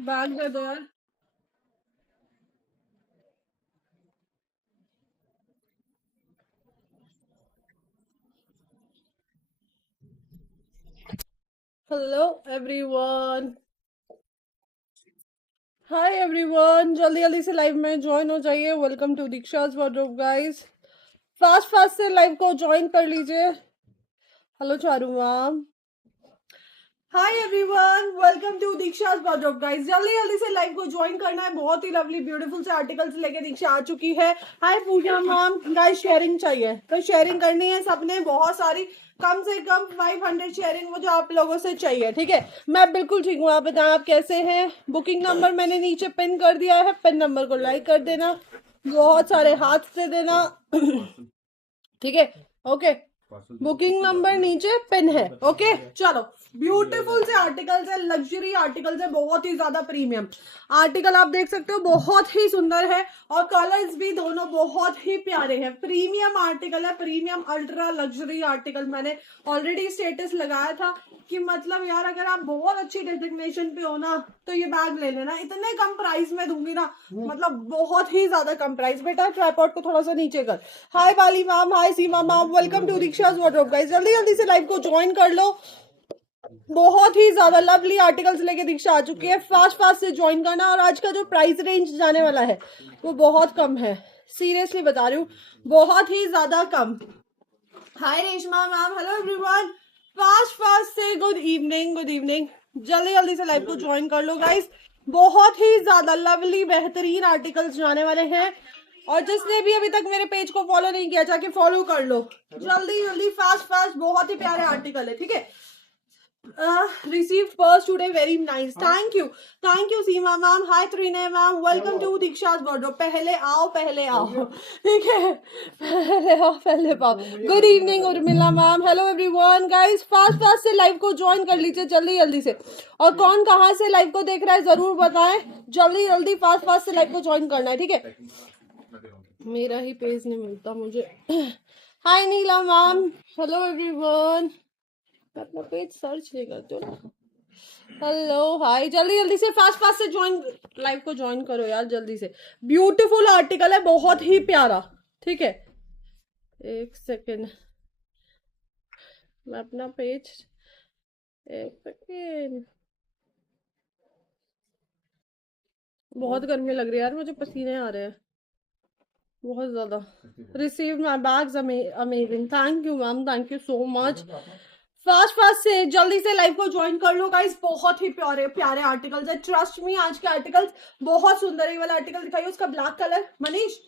Bag दे दो यार। Hello everyone, hi everyone, जल्दी जल्दी से लाइव में ज्वाइन हो जाइए। Welcome to Deeksha's wardrobe guys. Fast fast से लाइव को ज्वाइन कर लीजिए। Hello Charu ma'am, hi everyone, welcome to Deeksha's wardrobe guys. जल्दी जल्दी से लाइव को ज्वाइन करना है। बहुत ही लवली ब्यूटीफुल से आर्टिकल्स लेके दीक्षा आ चुकी है। Hi Pooja ma'am, guys sharing चाहिए तो शेयरिंग करनी है सबने, बहुत सारी, कम से कम 500 शेयरिंग मुझे आप लोगों से चाहिए। ठीक है, मैं बिल्कुल ठीक हूँ, आप बताएं आप कैसे हैं। बुकिंग नंबर मैंने नीचे पिन कर दिया है, पिन नंबर को लाइक कर देना, बहुत सारे हाथ से देना। ठीक है, ओके। बुकिंग नंबर नीचे पिन है, ओके। चलो, ब्यूटीफुल से आर्टिकल्स है, लग्जरी आर्टिकल्स है, बहुत ही ज्यादा प्रीमियम आर्टिकल आप देख सकते हो, बहुत ही सुंदर है और कलर्स भी दोनों बहुत ही प्यारे हैं। प्रीमियम आर्टिकल है, प्रीमियम अल्ट्रा लग्जरी आर्टिकल। मैंने ऑलरेडी स्टेटस लगाया था कि मतलब यार अगर आप बहुत अच्छी डेजिग्नेशन पे हो ना तो ये बैग ले लेना, इतने कम प्राइस में दूंगी ना, मतलब बहुत ही ज्यादा कम प्राइस। बेटा ट्राइपॉड को थोड़ा सा नीचे कर। Hi Bali ma'am, hi Seema ma'am, welcome to Deeksha's wardrobe guys. जल्दी जल्दी से लाइव को ज्वाइन कर लो। बहुत ही ज्यादा लवली आर्टिकल्स लेके दीक्षा आ चुकी है, फास्ट फास्ट से ज्वाइन करना। और आज का जो प्राइस रेंज जाने वाला है वो बहुत कम है, सीरियसली बता रही हूँ, बहुत ही ज्यादा कम। Hi Reshma ma'am, hello everyone, fast fast से गुड इवनिंग, गुड इवनिंग। जल्दी जल्दी से लाइव को ज्वाइन कर लो गाइस, बहुत ही ज्यादा लवली बेहतरीन आर्टिकल्स जाने वाले हैं। और जिसने भी अभी तक मेरे पेज को फॉलो नहीं किया जाके फॉलो कर लो, जल्दी जल्दी फास्ट फास्ट, बहुत ही प्यारे आर्टिकल है। ठीक है, received purse today, very nice, thank you Seema ma'am. Hi Trinay ma'am, welcome to Deeksha's wardrobe. पहले आओ पहले आओ, ठीक है, पहले आओ पहले पाओ। Good evening Urmila ma'am, hello everyone guys, fast fast से लाइव को ज्वाइन कर लीजिए जल्दी जल्दी से। और कौन कहाँ से लाइव को देख रहा है जरूर बताएं, जल्दी जल्दी फास्ट फास्ट से लाइव को ज्वाइन करना है। ठीक है, मेरा ही पेज नहीं मिलता मुझे। हाय नीला मैम, हेलो एवरीवन, मैं अपना पेज सर्च नहीं करती हूँ ना। हेलो हाय, जल्दी जल्दी से फास्ट फास्ट से ज्वाइन, लाइव को ज्वाइन करो यार जल्दी से। ब्यूटीफुल आर्टिकल है, बहुत ही प्यारा। ठीक है, एक सेकेंड, मैं अपना पेज, एक सेकेंड, बहुत गर्मी लग रही है यार, मुझे पसीने आ रहे हैं बहुत ज्यादा। Receive my bags amazing, thank you ma'am, thank you so much. Fast fast से जल्दी से लाइव को ज्वाइन कर लो गाइस, बहुत ही प्यारे प्यारे आर्टिकल्स है, ट्रस्ट मी। आज के आर्टिकल्स बहुत सुंदर है। ये वाला आर्टिकल दिखाइए, उसका ब्लैक कलर, मनीष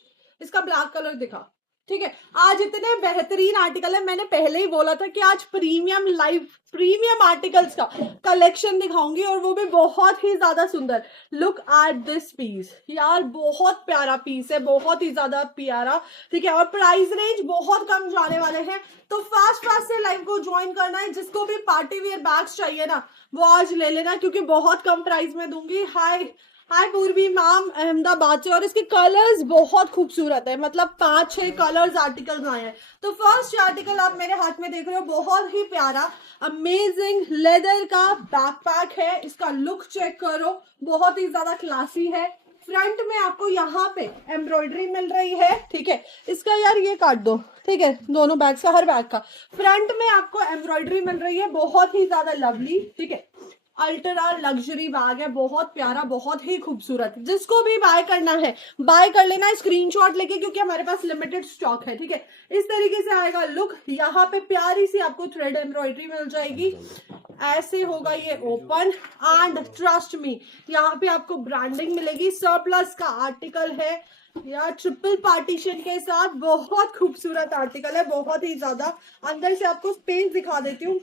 इसका ब्लैक कलर दिखा। ठीक है, आज इतने बेहतरीन आर्टिकल है, मैंने पहले ही बोला था कि आज प्रीमियम लाइव प्रीमियम आर्टिकल्स का कलेक्शन दिखाऊंगी और वो भी बहुत ही ज्यादा सुंदर। लुक एट दिस पीस यार, बहुत प्यारा पीस है, बहुत ही ज्यादा प्यारा। ठीक है, और प्राइस रेंज बहुत कम जाने वाले हैं, तो फास्ट फास्ट से लाइव को ज्वाइन करना है। जिसको भी पार्टी वेयर बैग्स चाहिए ना वो आज ले लेना, क्योंकि बहुत कम प्राइस में दूंगी। हाय हाय पूर्वी मैम, अहमदाबाद से। और इसके कलर्स बहुत खूबसूरत है, मतलब 5-6 कलर्स आर्टिकल्स आए हैं। तो फर्स्ट आर्टिकल आप मेरे हाथ में देख रहे हो, बहुत ही प्यारा अमेजिंग लेदर का बैकपैक है। इसका लुक चेक करो, बहुत ही ज्यादा क्लासी है। फ्रंट में आपको यहाँ पे एम्ब्रॉयडरी मिल रही है। ठीक है, इसका यार ये काट दो, ठीक है, दोनों बैग का, हर बैग का फ्रंट में आपको एम्ब्रॉयडरी मिल रही है, बहुत ही ज्यादा लवली। ठीक है, अल्ट्रा लग्जरी बैग है, बहुत प्यारा, बहुत ही खूबसूरत। जिसको भी बाय करना है बाय कर लेना स्क्रीनशॉट लेके, क्योंकि हमारे पास लिमिटेड स्टॉक है। ठीक है, इस तरीके से आएगा लुक। यहाँ पे प्यारी सी आपको थ्रेड एम्ब्रॉयडरी मिल जाएगी, ऐसे होगा ये ओपन। एंड ट्रस्ट मी, यहाँ पे आपको ब्रांडिंग मिलेगी। सरप्लस का आर्टिकल है यार, ट्रिपल पार्टीशन के साथ, बहुत खूबसूरत आर्टिकल है, बहुत ही ज्यादा। अंदर से आपको स्पेस दिखा देती हूँ,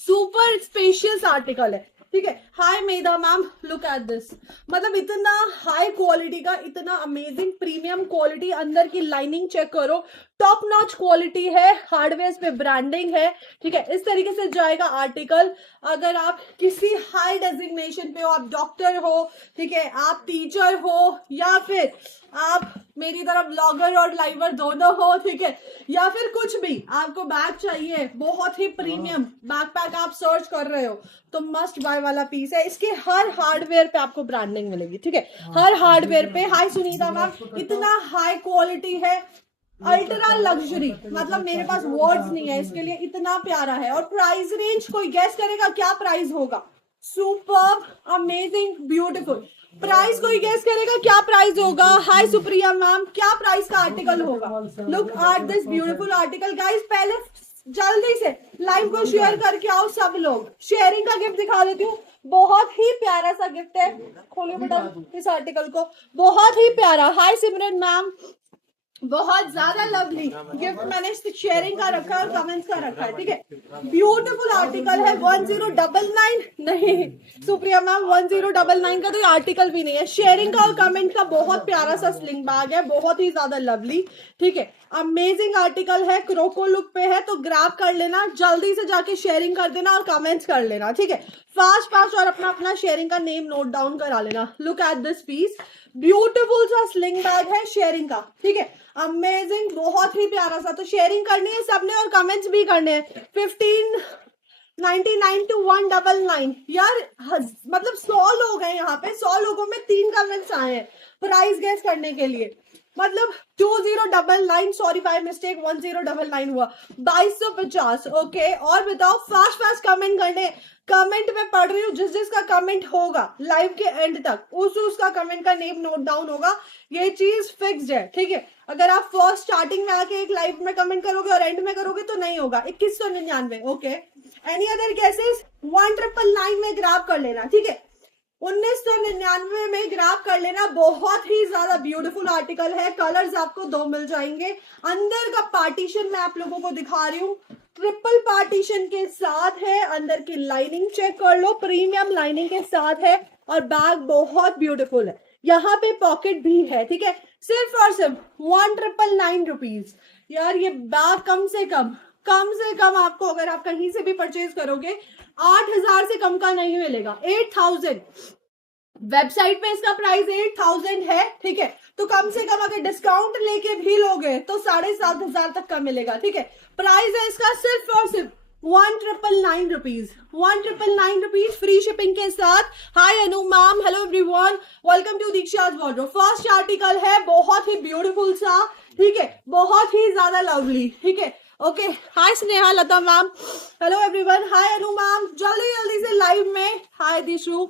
सुपर स्पेशियस आर्टिकल है। ठीक है, हाय मेधा मैम, लुक एट दिस, मतलब इतना हाई क्वालिटी का, इतना अमेजिंग प्रीमियम क्वालिटी। अंदर की लाइनिंग चेक करो, टॉप नॉच क्वालिटी है, हार्डवेयर पे ब्रांडिंग है। ठीक है, इस तरीके से जाएगा आर्टिकल। अगर आप किसी हाई डेजिग्नेशन पे हो, आप डॉक्टर हो, ठीक है, आप टीचर हो, या फिर आप मेरी तरह ब्लॉगर और लाइवर दोनों हो, ठीक है, या फिर कुछ भी आपको बैग चाहिए, बहुत ही प्रीमियम बैकपैक आप सर्च कर रहे हो तो मस्ट बाय वाला पीस है। इसके हर हार्डवेयर पे आपको ब्रांडिंग मिलेगी, ठीक है, हर हार्डवेयर पे। हाय सुनीता मैम, इतना हाई क्वालिटी है, अल्ट्रा लग्जरी, मतलब मेरे पास वर्ड्स नहीं है इसके लिए, इतना प्यारा है। और प्राइस रेंज कोई गेस करेगा क्या प्राइस होगा? Superb, amazing, beautiful. प्राइस कोई गेस करेगा क्या प्राइस होगा? हाय सुप्रिया मैम, क्या प्राइस का आर्टिकल होगा? Look at this beautiful article guys. पहले जल्दी से लाइव को शेयर करके आओ सब लोग। शेयरिंग का गिफ्ट दिखा देती हूँ, बहुत ही प्यारा सा गिफ्ट है। खोलो बेटा इस आर्टिकल को, बहुत ही प्यारा। हाय सिमरन मैम, बहुत ज्यादा लवली गिफ्ट मैंने शेयरिंग का रखा है और कमेंट्स का रखा है, ठीक है। ब्यूटीफुल आर्टिकल है। 1099 नहीं सुप्रिया मैम, 1099 का तो ये आर्टिकल भी नहीं है, शेयरिंग का और कमेंट का बहुत प्यारा सा स्लिंग बैग है, बहुत ही ज्यादा लवली, ठीक है। अमेजिंग आर्टिकल है, क्रोको लुक पे है, तो ग्रैब कर लेना, जल्दी से जाके शेयरिंग कर देना और कमेंट्स कर लेना, ठीक है, फास्ट फास्ट, और अपना अपना शेयरिंग का नेम नोट डाउन करा लेना। Look at this piece, beautiful सा स्लिंग बैग है शेयरिंग का, ठीक है, अमेजिंग, बहुत ही प्यारा सा। तो शेयरिंग करनी है सबने और कमेंट्स भी करने हैं। 1599 to 199 यार, मतलब 100 लोग हैं यहाँ पे, 100 लोगों में 3 कमेंट्स आए हैं प्राइस गेस करने के लिए, मतलब 2099, सॉरी बाय मिस्टेक 1099 हुआ, 2250। ओके, और बताओ, फास्ट फास्ट कमेंट करने। कमेंट में पढ़ रही हूँ, जिस जिसका कमेंट होगा लाइव के एंड तक उसका कमेंट का नेम नोट डाउन होगा, ये चीज फिक्स्ड है, ठीक है। अगर आप फर्स्ट स्टार्टिंग में आके एक लाइव में कमेंट करोगे और एंड में करोगे तो नहीं होगा। 2199। ओके, एनी अदर केसेस 1999 में ग्रैब कर लेना, ठीक है, 1999 में ग्रैब कर लेना। बहुत ही ज्यादा ब्यूटीफुल आर्टिकल है, कलर्स आपको 2 मिल जाएंगे। अंदर का पार्टीशन मैं आप लोगों को दिखा रही हूँ, ट्रिपल पार्टीशन के साथ है। अंदर की लाइनिंग चेक कर लो, प्रीमियम लाइनिंग के साथ है, और बैग बहुत ब्यूटीफुल है। यहाँ पे पॉकेट भी है, ठीक है, सिर्फ और सिर्फ 1999 रुपीज। यार ये बैग कम से कम आपको, अगर आप कहीं से भी परचेज करोगे, 8000 से कम का नहीं मिलेगा। 8000 वेबसाइट पे इसका प्राइस 8000 है, ठीक है, तो कम से कम अगर डिस्काउंट लेके भी लोगे तो 7500 तक का मिलेगा, ठीक है। प्राइस है इसका सिर्फ और सिर्फ 1999 रुपीज, 1999 रुपीज, फ्री शिपिंग के साथ। Hi Anu ma'am, hello everyone, welcome to Deeksha's wardrobe. First article है, बहुत ही ब्यूटीफुल सा, ठीक है, बहुत ही ज्यादा लवली, ठीक है। Okay, hi Sneha, Lata ma'am, hello everyone, hi Anu ma'am, जल्दी जल्दी से लाइव में। Hi Dishu,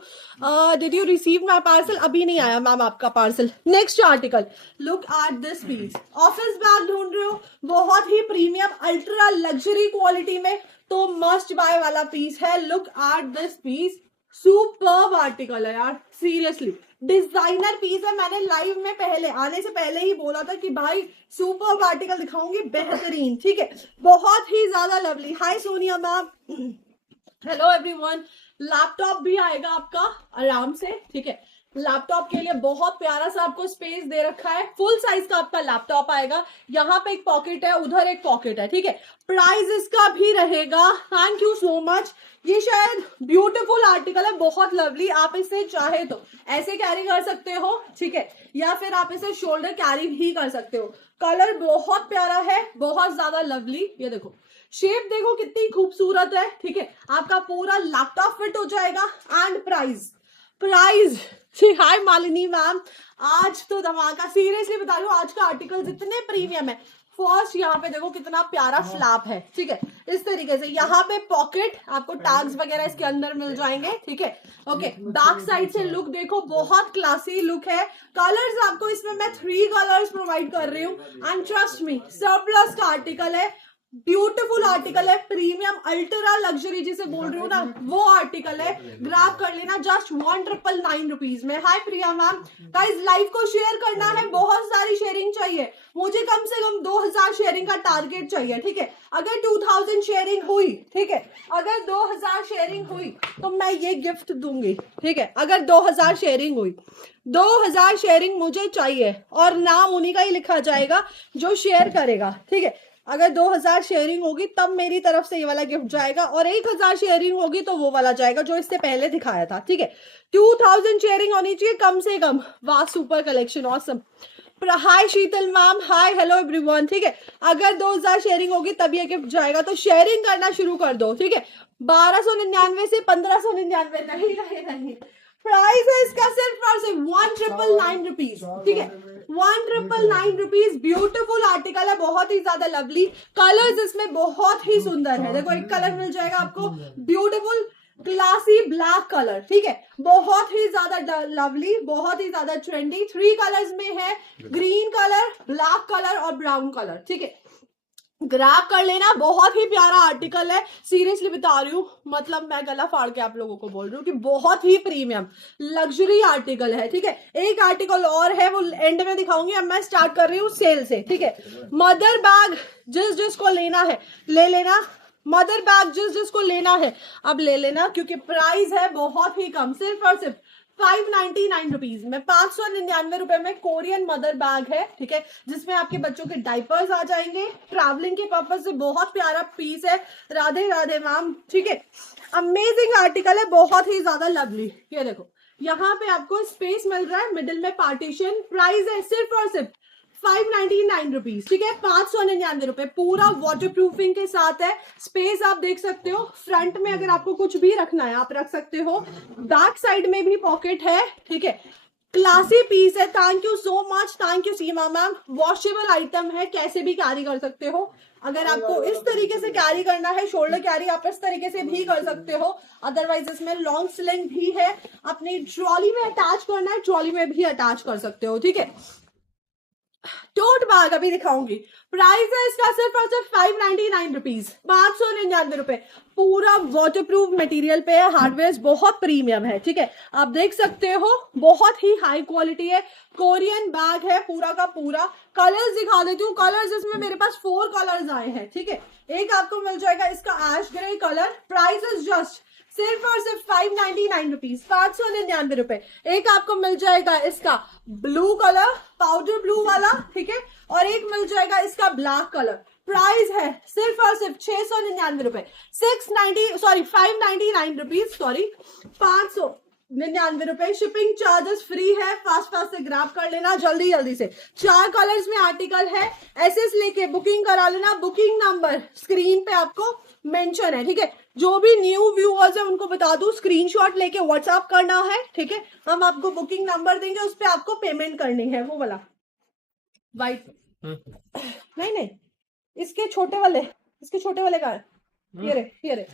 did you receive my parcel? अभी नहीं आया मैम आपका parcel. Next article, look at this piece, office bag ढूंढ रहे हो, बहुत ही प्रीमियम अल्ट्रा लग्जरी क्वालिटी में, तो मस्ट बाय वाला पीस है। Look at this piece, superb article है यार, सीरियसली डिजाइनर पीस है। मैंने लाइव में पहले आने से पहले ही बोला था कि भाई सुपर्ब आर्टिकल दिखाऊंगी, बेहतरीन, ठीक है, बहुत ही ज्यादा lovely. Hi Sonia ma'am, hello everyone. Laptop भी आएगा आपका आराम से, ठीक है, लैपटॉप के लिए बहुत प्यारा सा आपको स्पेस दे रखा है, फुल साइज का आपका लैपटॉप आएगा। यहाँ पे एक पॉकेट है, उधर एक पॉकेट है, ठीक है। प्राइस इसका भी रहेगा, थैंक यू सो मच। ये शायद ब्यूटीफुल आर्टिकल है, बहुत लवली। आप इसे चाहे तो ऐसे कैरी कर सकते हो, ठीक है, या फिर आप इसे शोल्डर कैरी भी कर सकते हो। कलर बहुत प्यारा है, बहुत ज्यादा लवली। ये देखो शेप, देखो कितनी खूबसूरत है, ठीक है, आपका पूरा लैपटॉप फिट हो जाएगा। And price hi Malini ma'am, आज तो धमाका, सीरियसली बता रही हूँ, आज का आर्टिकल जितने प्रीमियम है। फर्स्ट यहाँ पे देखो कितना प्यारा फ्लैप है, ठीक है, इस तरीके से। यहाँ पे पॉकेट, आपको टैग्स वगैरह इसके अंदर मिल जाएंगे, ठीक है। ओके, बैक साइड से लुक देखो, बहुत क्लासी लुक है। कलर्स आपको इसमें मैं 3 कलर्स प्रोवाइड कर रही हूँ, एंड ट्रस्ट मी सरप्लस का आर्टिकल है, ब्यूटीफुल आर्टिकल है, प्रीमियम अल्ट्रा लग्जरी जिसे बोल रही हूँ ना, वो आर्टिकल है। ग्रैब कर लेना जस्ट 1999 रुपीज में। हाय प्रिया मैम, गाइस लाइव को शेयर करना है, बहुत सारी शेयरिंग चाहिए मुझे, कम से कम 2000 शेयरिंग का टारगेट चाहिए, ठीक है। अगर 2000 शेयरिंग हुई, ठीक है, अगर 2000 शेयरिंग हुई तो मैं ये गिफ्ट दूंगी, ठीक है। अगर 2000 शेयरिंग हुई, 2000 शेयरिंग मुझे चाहिए, और नाम उन्हीं का ही लिखा जाएगा जो शेयर करेगा, ठीक है। अगर 2000 शेयरिंग होगी तब मेरी तरफ से ये वाला गिफ्ट जाएगा, और 1000 शेयरिंग होगी तो वो वाला जाएगा जो इससे पहले दिखाया था, ठीक है। 2000 शेयरिंग होनी चाहिए कम से कम। वाह, सुपर कलेक्शन, ऑसम। हाय शीतल मैम, हाय हेलो एवरीवन। ठीक है, अगर 2000 शेयरिंग होगी तब ये गिफ्ट जाएगा, तो शेयरिंग करना शुरू कर दो। ठीक है, 1299 से 1599 नहीं नहीं नहीं, प्राइस है इसका सिर्फ और सिर्फ 1999 रुपीज। ठीक है, 1999 रुपीज। ब्यूटीफुल आर्टिकल है, बहुत ही ज्यादा लवली कलर्स इसमें बहुत ही सुंदर है। देखो एक कलर मिल जाएगा आपको, ब्यूटीफुल क्लासी ब्लैक कलर। ठीक है, बहुत ही ज्यादा लवली, बहुत ही ज्यादा ट्रेंडी। 3 कलर्स में है, ग्रीन कलर, ब्लैक कलर और ब्राउन कलर। ठीक है, ग्रैब कर लेना, बहुत ही प्यारा आर्टिकल है, सीरियसली बता रही हूँ, मतलब मैं गला फाड़ के आप लोगों को बोल रही हूँ कि बहुत ही प्रीमियम लग्जरी आर्टिकल है। ठीक है, एक आर्टिकल और है, वो एंड में दिखाऊंगी। अब मैं स्टार्ट कर रही हूँ सेल से। ठीक है, मदर बैग जिस जिसको लेना है ले लेना, मदर बैग जिस जिसको लेना है अब ले लेना, क्योंकि प्राइस है बहुत ही कम, सिर्फ और सिर्फ 599 रुपीज में, 599 रुपए में कोरियन मदर बैग है। ठीक है, जिसमें आपके बच्चों के डाइपर्स आ जाएंगे, ट्रैवलिंग के पर्पज से बहुत प्यारा पीस है। राधे राधे मैम। ठीक है, अमेजिंग आर्टिकल है, बहुत ही ज्यादा लवली। ये देखो, यहाँ पे आपको स्पेस मिल रहा है, मिडिल में पार्टीशन। प्राइस है सिर्फ और सिर्फ 599 रुपीज। ठीक है, 599 रुपए, पूरा वाटर प्रूफिंग के साथ है। स्पेस आप देख सकते हो, फ्रंट में अगर आपको कुछ भी रखना है आप रख सकते हो, बैक साइड में भी पॉकेट है। ठीक है, क्लासी पीस है। Thank you so much, thank you Seema ma'am. Washable item है, कैसे भी कैरी कर सकते हो। अगर आपको इस तरीके से कैरी करना है, शोल्डर कैरी आप इस तरीके से भी कर सकते हो, अदरवाइज इसमें लॉन्ग स्लिंग भी है। अपनी ट्रॉली में अटैच करना है, ट्रॉली में भी अटैच कर सकते हो। ठीक है, टोट बैग अभी दिखाऊंगी। प्राइस है इसका सिर्फ और सिर्फ 599 रुपीज, 599 रुपए। पूरा वाटरप्रूफ मटेरियल पे है, हार्डवेयर बहुत प्रीमियम है। ठीक है, आप देख सकते हो, बहुत ही हाई क्वालिटी है। कोरियन बैग है पूरा का पूरा। कलर्स दिखा देती हूँ, कलर्स इसमें मेरे पास 4 कलर्स आए हैं। ठीक है, एक आपको मिल जाएगा इसका ash grey colour. Price is just सिर्फ और सिर्फ 599 रुपीज, 599 रुपए। एक आपको मिल जाएगा इसका ब्लू कलर, पाउडर ब्लू वाला। ठीक है, और एक मिल जाएगा इसका ब्लैक कलर। प्राइस है सिर्फ और सिर्फ 699 रुपए, 599 रुपीज, सॉरी 599 रुपए। शिपिंग चार्जेस फ्री है, फास्ट फास्ट से ग्रैब कर लेना जल्दी जल्दी से। 4 कलर्स में आर्टिकल है, एसएस लेके बुकिंग करा लेना। बुकिंग नंबर स्क्रीन पे आपको मेंशन है। ठीक है, जो भी न्यू व्यूअर्स है उनको बता दूं, स्क्रीनशॉट लेके व्हाट्सएप करना है। ठीक है, हम आपको बुकिंग नंबर देंगे, उस पर आपको पेमेंट करनी है। वो वाला वाइट नहीं नहीं, इसके छोटे वाले का है। ये रे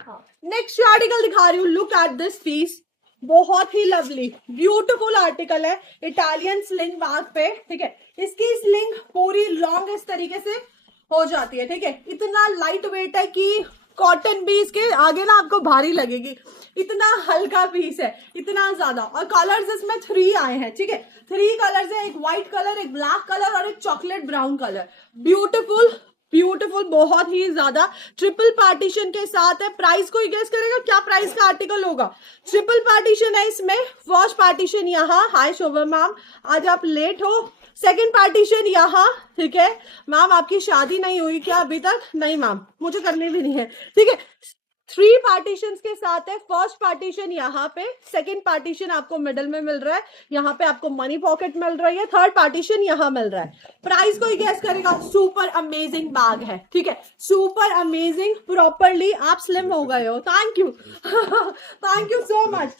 हाँ। नेक्स्ट आर्टिकल दिखा रही हूँ, लुक एट दिस पीस, बहुत ही लवली ब्यूटीफुल आर्टिकल है, इटालियन स्लिंग बैग पे। ठीक है, इसकी स्लिंग पूरी लॉन्ग इस तरीके से हो जाती है। ठीक है, इतना लाइट वेट है कि कॉटन भी इसके आगे ना आपको भारी लगेगी, इतना हल्का पीस है, इतना ज्यादा। और कलर्स इसमें 3 आए हैं। ठीक है, 3 कलर्स है, एक व्हाइट कलर, एक ब्लैक कलर और एक chocolate brown colour. Beautiful beautiful, बहुत ही ज्यादा। ट्रिपल पार्टीशन के साथ है। प्राइस कोई गेस करेगा क्या प्राइस का आर्टिकल होगा? ट्रिपल पार्टीशन है इसमें, फर्स्ट पार्टीशन यहाँ। हाय शोभा मैम, आज आप लेट हो। सेकंड पार्टीशन यहाँ। ठीक है मैम, आपकी शादी नहीं हुई क्या अभी तक? नहीं मैम, मुझे करनी भी नहीं है। ठीक है, 3 पार्टीशंस के साथ है। फर्स्ट पार्टीशन यहाँ पे, सेकंड पार्टीशन आपको मिडल में मिल रहा है, यहाँ पे आपको मनी पॉकेट मिल रही है, थर्ड पार्टीशन यहाँ मिल रहा है। प्राइस कोई गैस करेगा? सुपर अमेजिंग बैग है। ठीक है, सुपर अमेजिंग, प्रॉपरली आप स्लिम हो गए हो। Thank you thank you so much.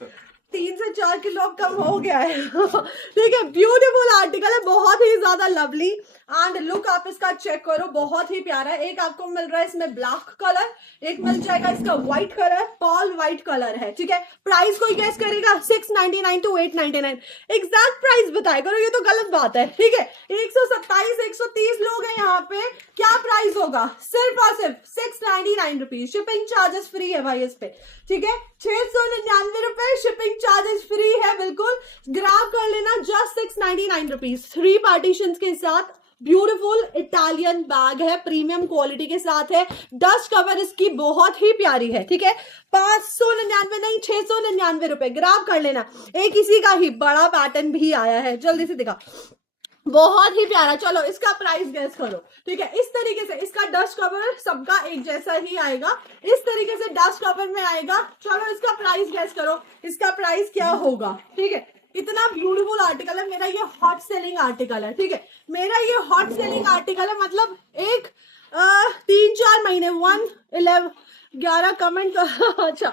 3 से 4 किलो कम हो गया है। ठीक है, ब्यूटीफुल आर्टिकल है, बहुत ही ज्यादा लवली। एंड लुक आप इसका चेक करो, बहुत ही प्यारा है। एक आपको मिल रहा है इसमें ब्लैक कलर, एक मिल जाएगा इसका white colour, Paul white colour है। ठीक है, प्राइस कोई गैस करेगा? 699 टू 899। एग्जैक्ट प्राइस बताया करो, ये तो गलत बात है। ठीक है, 127 130 लोग हैं यहाँ पे, क्या प्राइस होगा? सिर्फ और सिर्फ 699 रुपीज। शिपिंग चार्जेस फ्री है भाई इस पे। ठीक है, 699 रुपए, शिपिंग चार्जेस फ्री है बिल्कुल। ग्रैब कर लेना, जस्ट 699 रुपीज। 3 पार्टीशन के साथ ब्यूटीफुल इटालियन बैग है, प्रीमियम क्वालिटी के साथ है। डस्ट कवर इसकी बहुत ही प्यारी है। ठीक है, 599 नहीं 699 रुपए। ग्रैब कर लेना। एक इसी का ही बड़ा पैटर्न भी आया है, जल्दी से दिखा, बहुत ही प्यारा। चलो इसका प्राइस गेस करो। ठीक है, इस तरीके से इसका डस्ट कवर सबका एक जैसा ही आएगा, इस तरीके से डस्ट कवर में आएगा। चलो इसका प्राइस गेस करो, इसका प्राइस क्या होगा? ठीक है, इतना ब्यूटीफुल आर्टिकल है, मेरा ये हॉट सेलिंग आर्टिकल है, ठीक है, मेरा ये हॉट सेलिंग आर्टिकल है, मतलब एक 3-4 महीने 11 कमेंट अच्छा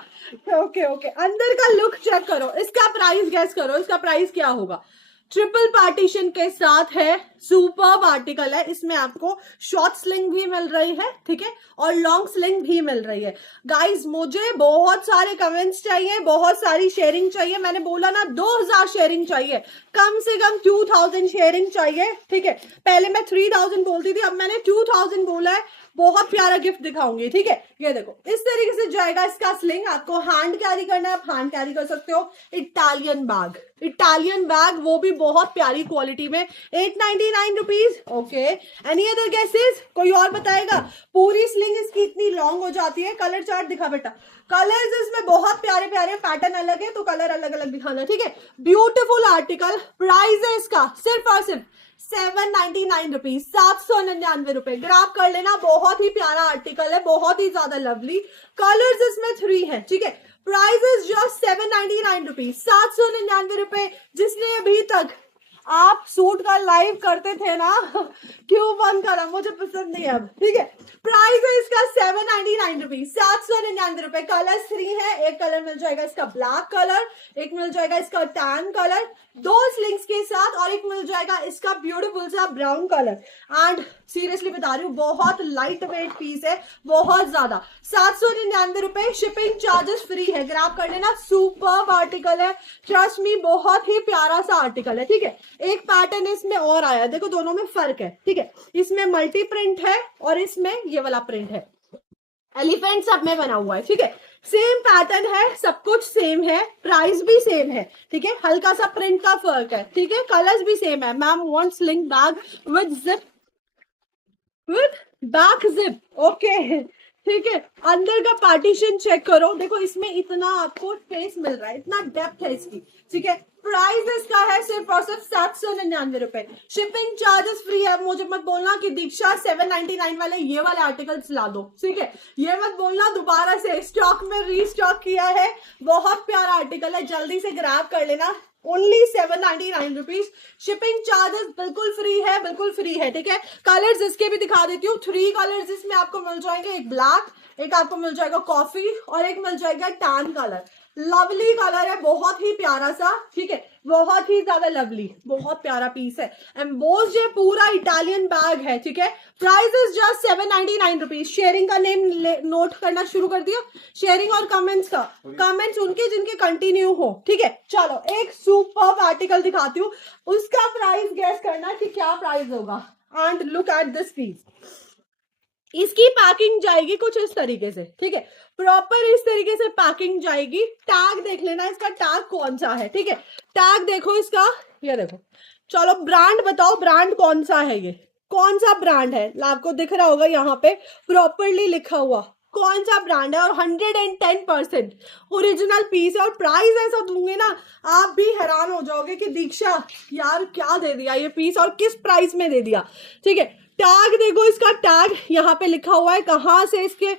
ओके ओके। अंदर का लुक चेक करो, इसका प्राइस गेस करो, इसका प्राइस क्या होगा। ट्रिपल पार्टीशन के साथ है, सुपर्ब आर्टिकल है, इसमें आपको शॉर्ट स्लिंग भी मिल रही है, ठीक है, और लॉन्ग स्लिंग भी मिल रही है। गाइस मुझे बहुत सारे कमेंट्स चाहिए, बहुत सारी शेयरिंग चाहिए, मैंने बोला ना 2000 शेयरिंग चाहिए, कम से कम 2000 शेयरिंग चाहिए, ठीक है। पहले मैं 3000 बोलती थी, अब मैंने 2000 बोला है। बहुत प्यारा गिफ्ट दिखाऊंगी, ठीक है। ये देखो इस तरीके से जाएगा इसका स्लिंग, आपको हैंड कैरी करना है, आप हैंड कैरी कर सकते हो। इटालियन बैग, इटालियन बैग, वो भी बहुत प्यारी क्वालिटी में, 899 rupees. Okay, any other guesses, कोई और बताएगा। पूरी स्लिंग इसकी इतनी लॉन्ग हो जाती है। कलर चार्ट दिखा बेटा, कलर्स इसमें बहुत प्यारे प्यारे, पैटर्न अलग है तो कलर अलग अलग दिखाना, ठीक है। ब्यूटीफुल आर्टिकल, प्राइस है इसका सिर्फ और सिर्फ 799 रुपीज, 799 रुपए। ग्राफ कर लेना, बहुत ही प्यारा आर्टिकल है, बहुत ही ज्यादा लवली। कलर्स इसमें 3 है, ठीक है। प्राइस इज जस्ट 799 रुपीज, 799 रुपए। जिसने अभी तक आप सूट का लाइव करते थे ना क्यों बंद करा, मुझे पसंद नहीं है अब, ठीक है। प्राइस है इसका 799 रुपीज, 799 रुपए। कलर 3 है, एक कलर मिल जाएगा इसका ब्लैक कलर, एक मिल जाएगा इसका टैन कलर 2 स्लिंग्स के साथ, और एक मिल जाएगा इसका ब्यूटीफुल सा ब्राउन कलर। एंड सीरियसली बता रही हूँ, बहुत लाइट वेट पीस है, बहुत ज्यादा। 799 रुपए, शिपिंग चार्जेस फ्री है। ग्रैब कर लेना, सुपर्ब आर्टिकल है, ट्रस्ट मी, बहुत ही प्यारा सा आर्टिकल है, ठीक है। एक पैटर्न इसमें और आया, देखो दोनों में फर्क है, ठीक है। इसमें मल्टी प्रिंट है और इसमें ये वाला प्रिंट है, एलिफेंट सब में बना हुआ है, ठीक है। सेम पैटर्न है, सब कुछ सेम है, प्राइस भी सेम है, ठीक है। हल्का सा प्रिंट का फर्क है, ठीक है। कलर्स भी सेम है। Ma'am want sling bag with zip, with back zip, okay, ठीक है। अंदर का पार्टीशन चेक करो, देखो इसमें इतना आपको स्पेस मिल रहा है, इतना डेप्थ है इसकी, ठीक है। प्राइस इसका है सिर्फ और सिर्फ 799 रुपए, शिपिंग चार्जेस फ्री है। मुझे मत बोलना कि दीक्षा 799 वाले ये वाले आर्टिकल्स ला दो, ठीक है, ये मत बोलना दोबारा से, स्टॉक में रीस्टॉक किया है, बहुत प्यारा आर्टिकल है, जल्दी से ग्रैब कर लेना। ओनली 799 रुपीज, शिपिंग चार्जेस बिल्कुल फ्री है, बिल्कुल फ्री है, ठीक है। कलर्स इसके भी दिखा देती हूँ, 3 कलर्स इसमें आपको मिल जाएंगे, एक ब्लैक, एक आपको मिल जाएगा कॉफी, और एक मिल जाएगा टैन कलर। लवली कलर है, बहुत ही प्यारा सा, ठीक है, बहुत ही ज्यादा लवली, बहुत प्यारा पीस है। एम्बोस्ड है, पूरा इटालियन बैग है, ठीक है। Price is just 799 rupees. Sharing का नेम नोट करना शुरू कर दिया, शेयरिंग और कमेंट्स का, कमेंट्स उनके जिनके कंटिन्यू हो, ठीक है। चलो एक सुपर्ब आर्टिकल दिखाती हूँ, उसका प्राइस गैस करना कि क्या प्राइस होगा। And look at this piece, इसकी पैकिंग जाएगी कुछ इस तरीके से, ठीक है, प्रॉपर इस तरीके से पैकिंग जाएगी। टैग देख लेना, इसका टैग कौन सा है, ठीक है। टैग देखो इसका, ये देखो। चलो ब्रांड बताओ, ब्रांड कौन सा है, ये कौन सा ब्रांड है, आपको दिख रहा होगा यहाँ पे प्रॉपरली लिखा हुआ कौन सा ब्रांड है, और 110% ओरिजिनल पीस है। और प्राइस ऐसा दूंगे ना, आप भी हैरान हो जाओगे कि दीक्षा यार क्या दे दिया ये पीस, और किस प्राइस में दे दिया, ठीक है। टैग देखो, इसका टैग यहाँ पे लिखा हुआ है, कहाँ से, इसके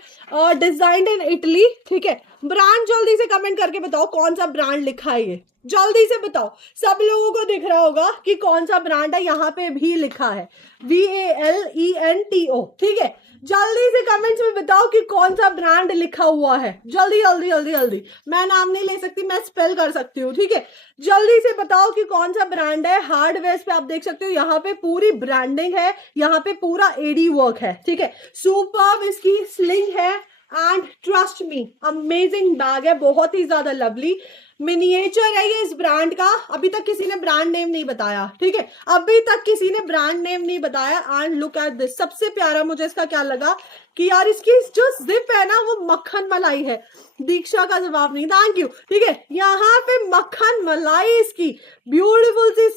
डिजाइन्ड इन इटली, ठीक है। ब्रांड जल्दी से कमेंट करके बताओ कौन सा ब्रांड लिखा है, ये जल्दी से बताओ, सब लोगों को दिख रहा होगा कि कौन सा ब्रांड है, यहाँ पे भी लिखा है VALENTO, ठीक है। जल्दी से कमेंट्स में बताओ कि कौन सा ब्रांड लिखा हुआ है, जल्दी जल्दी जल्दी जल्दी। मैं नाम नहीं ले सकती, मैं स्पेल कर सकती हूँ, ठीक है। जल्दी से बताओ कि कौन सा ब्रांड है। हार्डवेयर पे आप देख सकते हो, यहाँ पे पूरी ब्रांडिंग है, यहाँ पे पूरा एडी वर्क है, ठीक है। सुपर्ब इसकी स्लिंग है, and trust me amazing bag है, बहुत ही ज्यादा लवली। मिनिएचर है ये इस ब्रांड का, अभी तक किसी ने ब्रांड नेम नहीं बताया, ठीक है, अभी तक किसी ने ब्रांड नेम नहीं बताया। एंड लुक एट दिस, सबसे प्यारा मुझे इसका क्या लगा कि यार इसकी जो जिप है ना, वो मक्खन मलाई है। दीक्षा का जवाब नहीं, थैंक यू, ठीक है। यहाँ पे मक्खन मलाई इसकी ब्यूटीफुल सी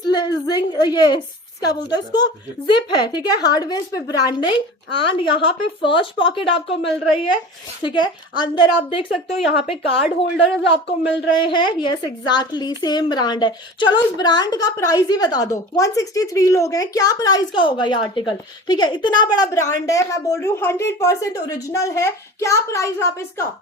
ये क्या बोलते हैं इसको, जिप है, ठीक है। हार्डवेयर पे ब्रांडिंग, एंड यहाँ पे फर्स्ट पॉकेट आपको मिल रही है, ठीक है। अंदर आप देख सकते हो यहाँ पे कार्ड होल्डर्स आपको मिल रहे हैं, यस एग्जैक्टली सेम ब्रांड है। चलो इस ब्रांड का प्राइस ही बता दो, 163 लोग हैं, क्या प्राइस का होगा ये आर्टिकल, ठीक है। इतना बड़ा ब्रांड है, मैं बोल रही हूँ 100% ओरिजिनल है, क्या प्राइस आप इसका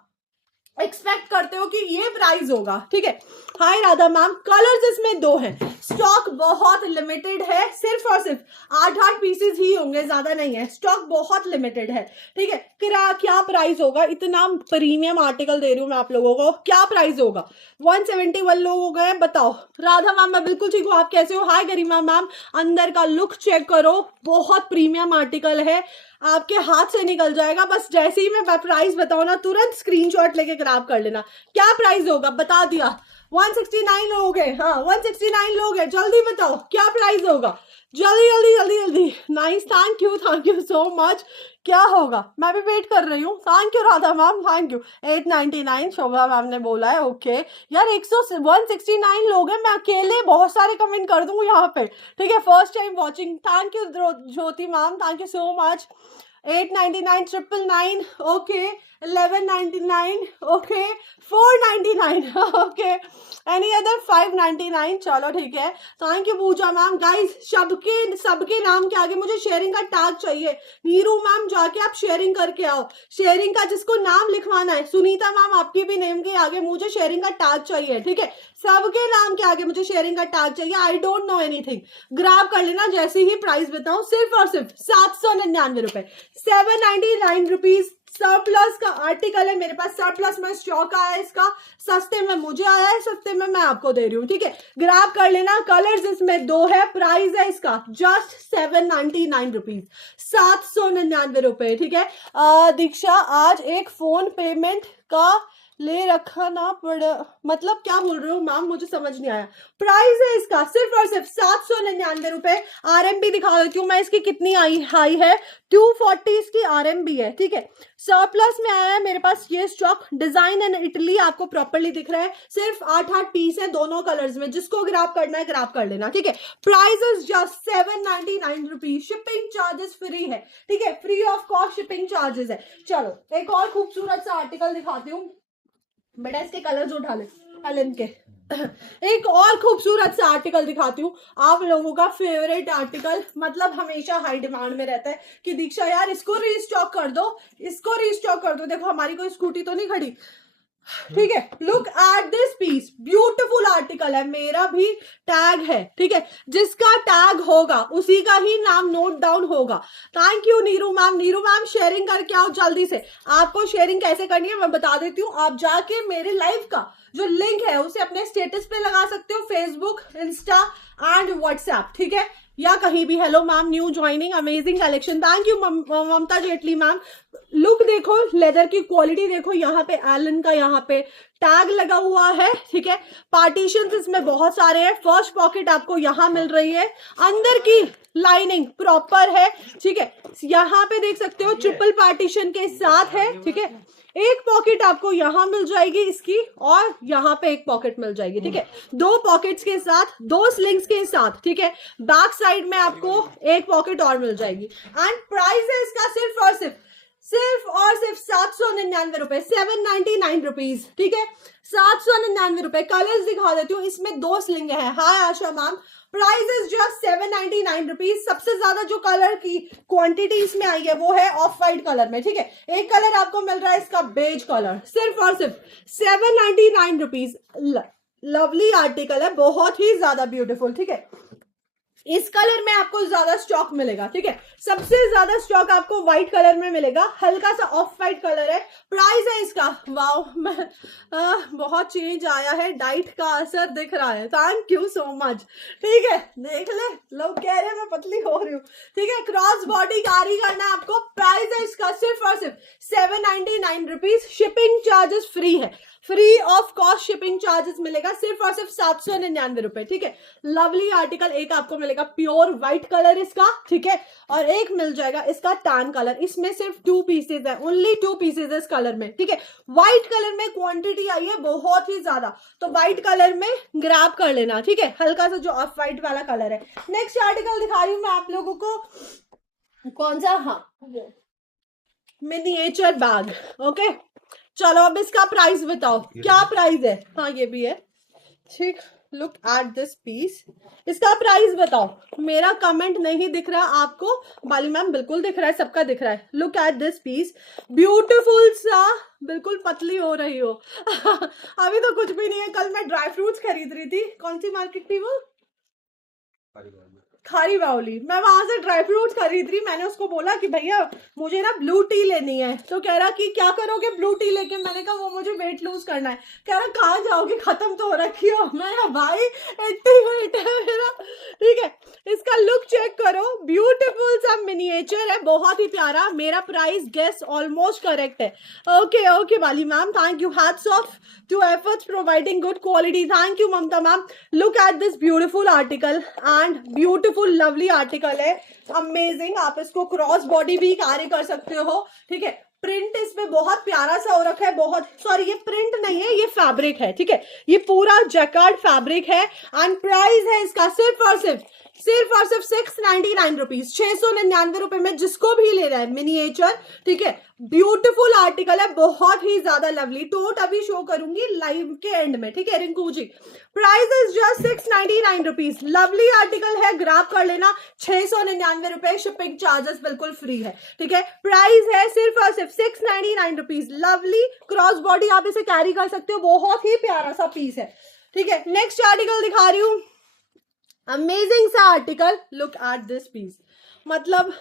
एक्सपेक्ट करते हो कि ये प्राइस होगा, ठीक है। हाय राधा मैम, कलर्स इसमें 2 हैं, स्टॉक बहुत लिमिटेड है, सिर्फ और सिर्फ 8 पीसेस ही होंगे, ज्यादा नहीं है, स्टॉक बहुत लिमिटेड है, ठीक है। क्या प्राइस होगा, इतना प्रीमियम आर्टिकल दे रही हूँ मैं आप लोगों को, क्या प्राइस होगा। 171 लोग हो गए, बताओ। राधा मैम मैं बिल्कुल ठीक हूँ, आप कैसे हो। हाय गरिमा मैम, अंदर का लुक चेक करो, बहुत प्रीमियम आर्टिकल है, आपके हाथ से निकल जाएगा। बस जैसे ही मैं प्राइस बताऊं ना, तुरंत स्क्रीनशॉट लेके ग्रैब कर लेना। क्या प्राइस होगा, बता दिया। 169 लोग हैं, हाँ 169 लोग हैं, जल्दी बताओ क्या प्राइस होगा, जल्दी जल्दी जल्दी जल्दी। Nice, thank you so much. क्या होगा, मैं भी वेट कर रही हूँ। Thank you Radha ma'am, thank you. 899 Shobha ma'am ने बोला है, ओके यार। 169 लोग हैं, मैं अकेले बहुत सारे कमेंट कर दूंगी यहाँ पे, ठीक है। First time watching, thank you Jyoti ma'am, thank you so much. 899, 999, okay. 1199, okay. 499, okay. Any other 599, चलो ठीक है। Thank you Pooja ma'am. Guys सबके नाम के आगे मुझे शेयरिंग का टैग चाहिए। नीरू मैम जाके आप शेयरिंग करके आओ, शेयरिंग का जिसको नाम लिखवाना है। सुनीता मैम आपके भी नेम के आगे मुझे शेयरिंग का टैग चाहिए, ठीक है। सबके नाम के आगे मुझे शेयरिंग का टैग चाहिए। I don't know anything, grab कर लेना जैसे ही प्राइस बताऊं। सिर्फ और सिर्फ 799 रुपए, 799 रुपीज। सरप्लस का आर्टिकल है मेरे पास, सरप्लस में स्टॉक आया है इसका, सस्ते में मुझे आया है, सस्ते में मैं आपको दे रही हूँ, ठीक है। ग्रैब कर लेना। कलर्स इसमें 2 है, प्राइस है इसका जस्ट 799 रुपीज, 799 रुपए, ठीक है। दीक्षा आज एक फोन पेमेंट का ले रखा ना पड़ा, मतलब क्या बोल रहे हो मैम, मुझे समझ नहीं आया। प्राइस है इसका सिर्फ और सिर्फ 799 रुपए। आरएमबी दिखा देती हूँ मैं इसकी कितनी हाई है, 240 इसकी आरएमबी है, ठीक है। सरप्लस में आया है मेरे पास ये स्टॉक, डिजाइन इन इटली आपको प्रॉपर्ली दिख रहा है। सिर्फ 8 पीस है दोनों कलर्स में, जिसको ग्रैब करना है ग्रैब कर लेना, ठीक है। Price is just 799 rupees, shipping charges free है, ठीक है, free of cost shipping charges है। चलो एक और खूबसूरत सा आर्टिकल दिखाती हूँ, बेटा इसके कलर्स उठा ले एलन के। एक और खूबसूरत सा आर्टिकल दिखाती हूँ, आप लोगों का फेवरेट आर्टिकल, मतलब हमेशा हाई डिमांड में रहता है कि दीक्षा यार इसको रीस्टॉक कर दो, इसको रीस्टॉक कर दो। देखो हमारी कोई स्कूटी तो नहीं खड़ी, ठीक है। Look at this piece, beautiful article है, मेरा भी टैग है, ठीक है। जिसका टैग होगा उसी का ही नाम नोट डाउन होगा। Thank you Neeru ma'am. Neeru ma'am sharing करके आओ जल्दी से। आपको शेयरिंग कैसे करनी है मैं बता देती हूँ। आप जाके मेरे लाइव का जो लिंक है उसे अपने स्टेटस पे लगा सकते हो, फेसबुक, इंस्टा एंड व्हाट्सएप, ठीक है, या कहीं भी। Hello ma'am, new joining, amazing collection, thank you Mamta Jaitley ma'am. Look देखो, लेदर की क्वालिटी देखो, यहाँ पे एलन का यहाँ पे टैग लगा हुआ है, ठीक है। पार्टीशंस इसमें बहुत सारे हैं। फर्स्ट पॉकेट आपको यहाँ मिल रही है, अंदर की लाइनिंग प्रॉपर है, ठीक है। यहाँ पे देख सकते हो ट्रिपल पार्टीशन के साथ है, ठीक है। एक पॉकेट आपको यहाँ मिल जाएगी इसकी, और यहाँ पे एक पॉकेट मिल जाएगी, ठीक है। 2 पॉकेट्स के साथ, 2 स्लिंग्स के साथ, ठीक है। बैक साइड में आपको एक पॉकेट और मिल जाएगी। एंड प्राइस है इसका सिर्फ और सिर्फ 799 रुपए, 799 रुपीज, ठीक है। 799 रुपए। कलर्स दिखा देती हूँ, इसमें 2 स्लिंग है। Hi Asha ma'am, price is just 799 rupees. सबसे ज्यादा जो कलर की क्वांटिटी इसमें आई है वो है ऑफ वाइट कलर में, ठीक है। एक कलर आपको मिल रहा है इसका बेज कलर, सिर्फ और सिर्फ 799 रुपीज। लवली आर्टिकल है, बहुत ही ज्यादा ब्यूटीफुल, ठीक है। इस कलर में आपको ज्यादा स्टॉक मिलेगा, ठीक है। सबसे ज्यादा स्टॉक आपको व्हाइट कलर में मिलेगा, हल्का सा ऑफ व्हाइट कलर है। प्राइस है इसका, वाओ, बहुत चेंज आया है, डाइट का असर दिख रहा है, थैंक यू सो मच, ठीक है। देख ले, लोग कह रहे हैं मैं पतली हो रही हूँ, ठीक है। क्रॉस बॉडी कैरी करना आपको। प्राइस है इसका सिर्फ और सिर्फ 799 रुपीज, शिपिंग चार्जेस फ्री है, free of cost shipping charges मिलेगा, सिर्फ और सिर्फ 799 रुपए, ठीक है। Lovely article. एक आपको मिलेगा प्योर व्हाइट कलर इसका, ठीक है, और एक मिल जाएगा इसका टैन कलर। इसमें सिर्फ 2 पीसेज है, ओनली 2 पीसेज है इस कलर में, ठीक है। व्हाइट कलर में क्वांटिटी आई है बहुत ही ज्यादा, तो व्हाइट कलर में ग्रैब कर लेना, ठीक है। हल्का सा जो ऑफ व्हाइट वाला कलर है। नेक्स्ट आर्टिकल दिखा रही हूँ मैं आप लोगों को, कौन सा, हाँ, मिनिएचर बैग, ओके। चलो अब इसका प्राइस बताओ, क्या प्राइस है। हाँ ये भी है, ठीक। लुक एट दिस पीस, इसका प्राइस बताओ। मेरा कमेंट नहीं दिख रहा आपको, बाली मैम बिल्कुल दिख रहा है, सबका दिख रहा है। Look at this piece, beautiful सा, बिल्कुल पतली हो रही हो। अभी तो कुछ भी नहीं है। कल मैं ड्राई फ्रूट्स खरीद रही थी, कौन सी मार्केट थी वो, खारी बावली। मैं वहां से ड्राई फ्रूट्स खरीद रही, मैंने उसको बोला कि भैया मुझे ना ब्लू टी लेनी है, तो कह रहा कि क्या करोगे ब्लू टी लेके। मैंने कहा वो मुझे वेट लूज करना है। कह रहा कहाँ जाओगे, खत्म तो हो रखी हो। मैं भाई 80 वेट है मेरा, ठीक है। इसका लुक चेक करो, ब्यूटीफुल सा मिनिएचर है, बहुत ही प्यारा। मेरा प्राइस गेस ऑलमोस्ट करेक्ट है। Okay okay Bali ma'am, thank you, hats off to efforts providing good quality, thank you Mamta ma'am. Look at this beautiful article and beautiful lovely article है, amazing. आप इसको क्रॉस बॉडी भी carry कर सकते हो, ठीक है। प्रिंट इसमें बहुत प्यारा सा हो रखा है, बहुत, सॉरी ये प्रिंट नहीं है, ये फैब्रिक है, ठीक है। ये पूरा जैकार्ड फैब्रिक है एंड प्राइस है इसका सिर्फ और सिर्फ 699 रुपीज, 699 रुपए में जिसको भी ले रहा है मिनिएचर, ठीक है। ब्यूटीफुल आर्टिकल है, बहुत ही ज्यादा लवली। टोट अभी शो करूंगी लाइव के एंड में, ठीक है Rinku ji. Price is just 699 rupees, lovely article है, ग्राफ कर लेना। 699 रुपए, शिपिंग चार्जेस बिल्कुल फ्री है, ठीक है। प्राइस है सिर्फ और सिर्फ 699 रुपीज, लवली क्रॉस बॉडी, आप इसे कैरी कर सकते हो, बहुत ही प्यारा सा पीस है, ठीक है। नेक्स्ट आर्टिकल दिखा रही हूँ, अमेजिंग सा article. Look at this piece, मतलब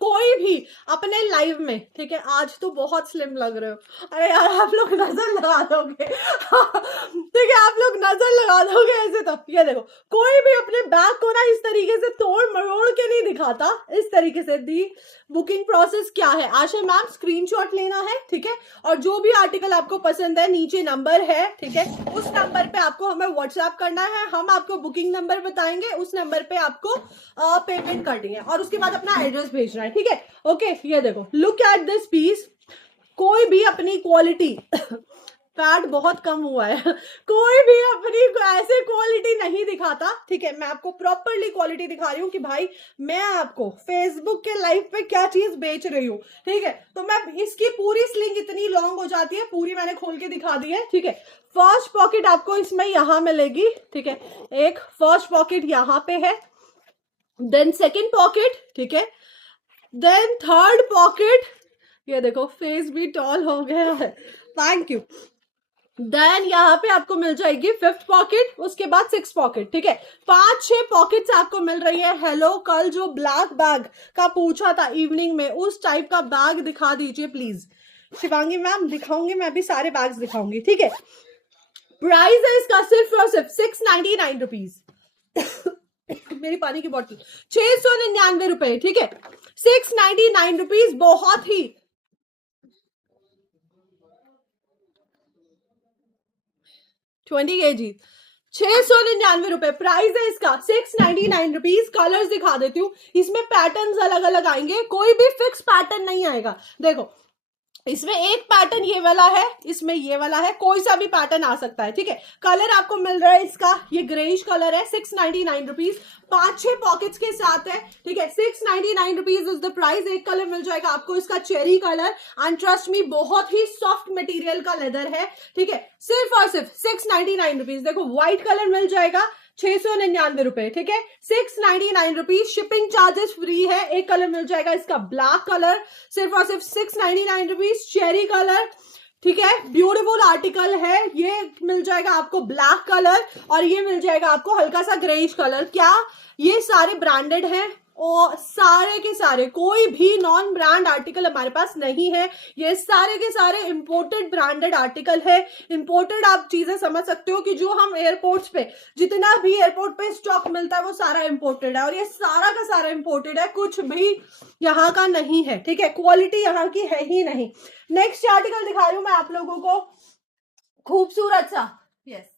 कोई भी अपने लाइव में, ठीक है, आज तो बहुत स्लिम लग रहे हो। अरे यार आप लोग नजर लगा दोगे, ठीक है, आप लोग नजर लगा दोगे ऐसे। तो ये देखो, कोई भी अपने बैग को ना इस तरीके से तोड़ मरोड़ के नहीं दिखाता, इस तरीके से। दी बुकिंग प्रोसेस क्या है, आशा मैम स्क्रीनशॉट लेना है, ठीक है। और जो भी आर्टिकल आपको पसंद है, नीचे नंबर है, ठीक है, उस नंबर पे आपको हमें व्हाट्सएप करना है, हम आपको बुकिंग नंबर बताएंगे, उस नंबर पे आपको पेमेंट करनी है और उसके बाद अपना एड्रेस भेजना है, ठीक है। ओके ये देखो, लुक एट दिस पीस, कोई भी अपनी क्वालिटी फैट बहुत कम हुआ है, कोई भी अपनी ऐसे क्वालिटी नहीं दिखाता, ठीक है। मैं आपको प्रॉपरली क्वालिटी दिखा रही हूँ कि भाई मैं आपको फेसबुक के लाइव पे क्या चीज बेच रही हूँ, ठीक है। तो मैं इसकी पूरी स्लिंग इतनी लॉन्ग हो जाती है, पूरी मैंने खोल के दिखा दी है, ठीक है। फर्स्ट पॉकेट आपको इसमें यहां मिलेगी, ठीक है, एक फर्स्ट पॉकेट यहाँ पे है, देन सेकेंड पॉकेट, ठीक है, देन थर्ड पॉकेट, ये देखो फेस भी टॉल हो गया है, थैंक यू। देन यहाँ पे आपको मिल जाएगी फिफ्थ पॉकेट, उसके बाद सिक्स पॉकेट, ठीक है। 5-6 पॉकेट्स आपको मिल रही है। हेलो, कल जो ब्लैक बैग का पूछा था इवनिंग में, उस टाइप का बैग दिखा दीजिए प्लीज। शिवांगी मैम दिखाऊंगी, मैं भी सारे बैग्स दिखाऊंगी, ठीक है। प्राइस है इसका सिर्फ और सिर्फ 699 रुपीज। मेरी पानी की बोतल 699 रुपए, ठीक है, 699 रुपीज, बहुत ही 20 kg, 699 रुपए प्राइस है इसका, 699 रुपीज। कलर्स दिखा देती हूँ, इसमें पैटर्न्स अलग अलग आएंगे, कोई भी फिक्स पैटर्न नहीं आएगा। देखो इसमें एक पैटर्न ये वाला है, इसमें ये वाला है, कोई सा भी पैटर्न आ सकता है, ठीक है। कलर आपको मिल रहा है इसका, ये ग्रेइश कलर है, 699 रुपीज, 5-6 पॉकेट्स के साथ है, ठीक है। 699 रुपीज इज द प्राइस। एक कलर मिल जाएगा आपको इसका cherry colour, and trust me बहुत ही सॉफ्ट मटेरियल का लेदर है, ठीक है। सिर्फ और सिर्फ 699 रुपीज। देखो व्हाइट कलर मिल जाएगा 699 रुपए, ठीक है, 699 रुपीज, शिपिंग चार्जेस फ्री है। एक कलर मिल जाएगा इसका ब्लैक कलर, सिर्फ और सिर्फ 699 रुपीज, चेरी कलर, ठीक है, ब्यूटीफुल आर्टिकल है। ये मिल जाएगा आपको ब्लैक कलर और ये मिल जाएगा आपको हल्का सा ग्रेइश कलर। क्या ये सारे ब्रांडेड हैं? और सारे के सारे, कोई भी नॉन ब्रांड आर्टिकल हमारे पास नहीं है, ये सारे के सारे इंपोर्टेड ब्रांडेड आर्टिकल है। इंपोर्टेड आप चीजें समझ सकते हो कि जो हम एयरपोर्ट्स पे, जितना भी एयरपोर्ट पे स्टॉक मिलता है वो सारा इंपोर्टेड है, और ये सारा का सारा इंपोर्टेड है, कुछ भी यहाँ का नहीं है, ठीक है, क्वालिटी यहाँ की है ही नहीं। नेक्स्ट आर्टिकल दिखा रही हूँ मैं आप लोगों को, खूबसूरत सा, yes,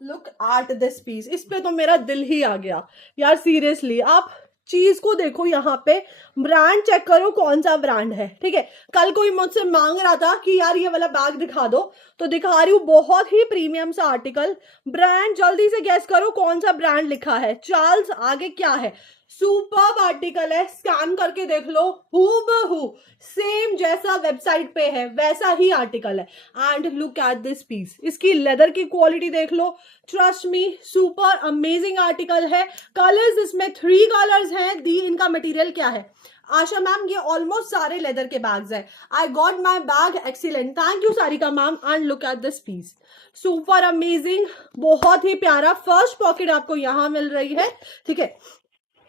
look at this piece. इस पे तो मेरा दिल ही आ गया यार, सीरियसली। आप चीज को देखो, यहाँ पे ब्रांड चेक करो कौन सा ब्रांड है, ठीक है। कल कोई मुझसे मांग रहा था कि यार ये वाला बैग दिखा दो, तो दिखा रही हूँ, बहुत ही प्रीमियम सा आर्टिकल। ब्रांड जल्दी से गैस करो कौन सा ब्रांड लिखा है, चार्ल्स, आगे क्या है, सुपर्ब आर्टिकल है, स्कैन करके देख लो, हूबहू सेम जैसा वेबसाइट पे है वैसा ही आर्टिकल है। And look at this piece, इसकी लेदर की क्वालिटी देख लो, trust me super amazing article है। कलर्स इसमें 3 कलर्स हैं। दी इनका मटेरियल क्या है आशा मैम, ये ऑलमोस्ट सारे लेदर के बैग्स हैं। I got my bag excellent, thank you Sarika ma'am. And look at this piece, super amazing, बहुत ही प्यारा। फर्स्ट पॉकेट आपको यहाँ मिल रही है, ठीक है।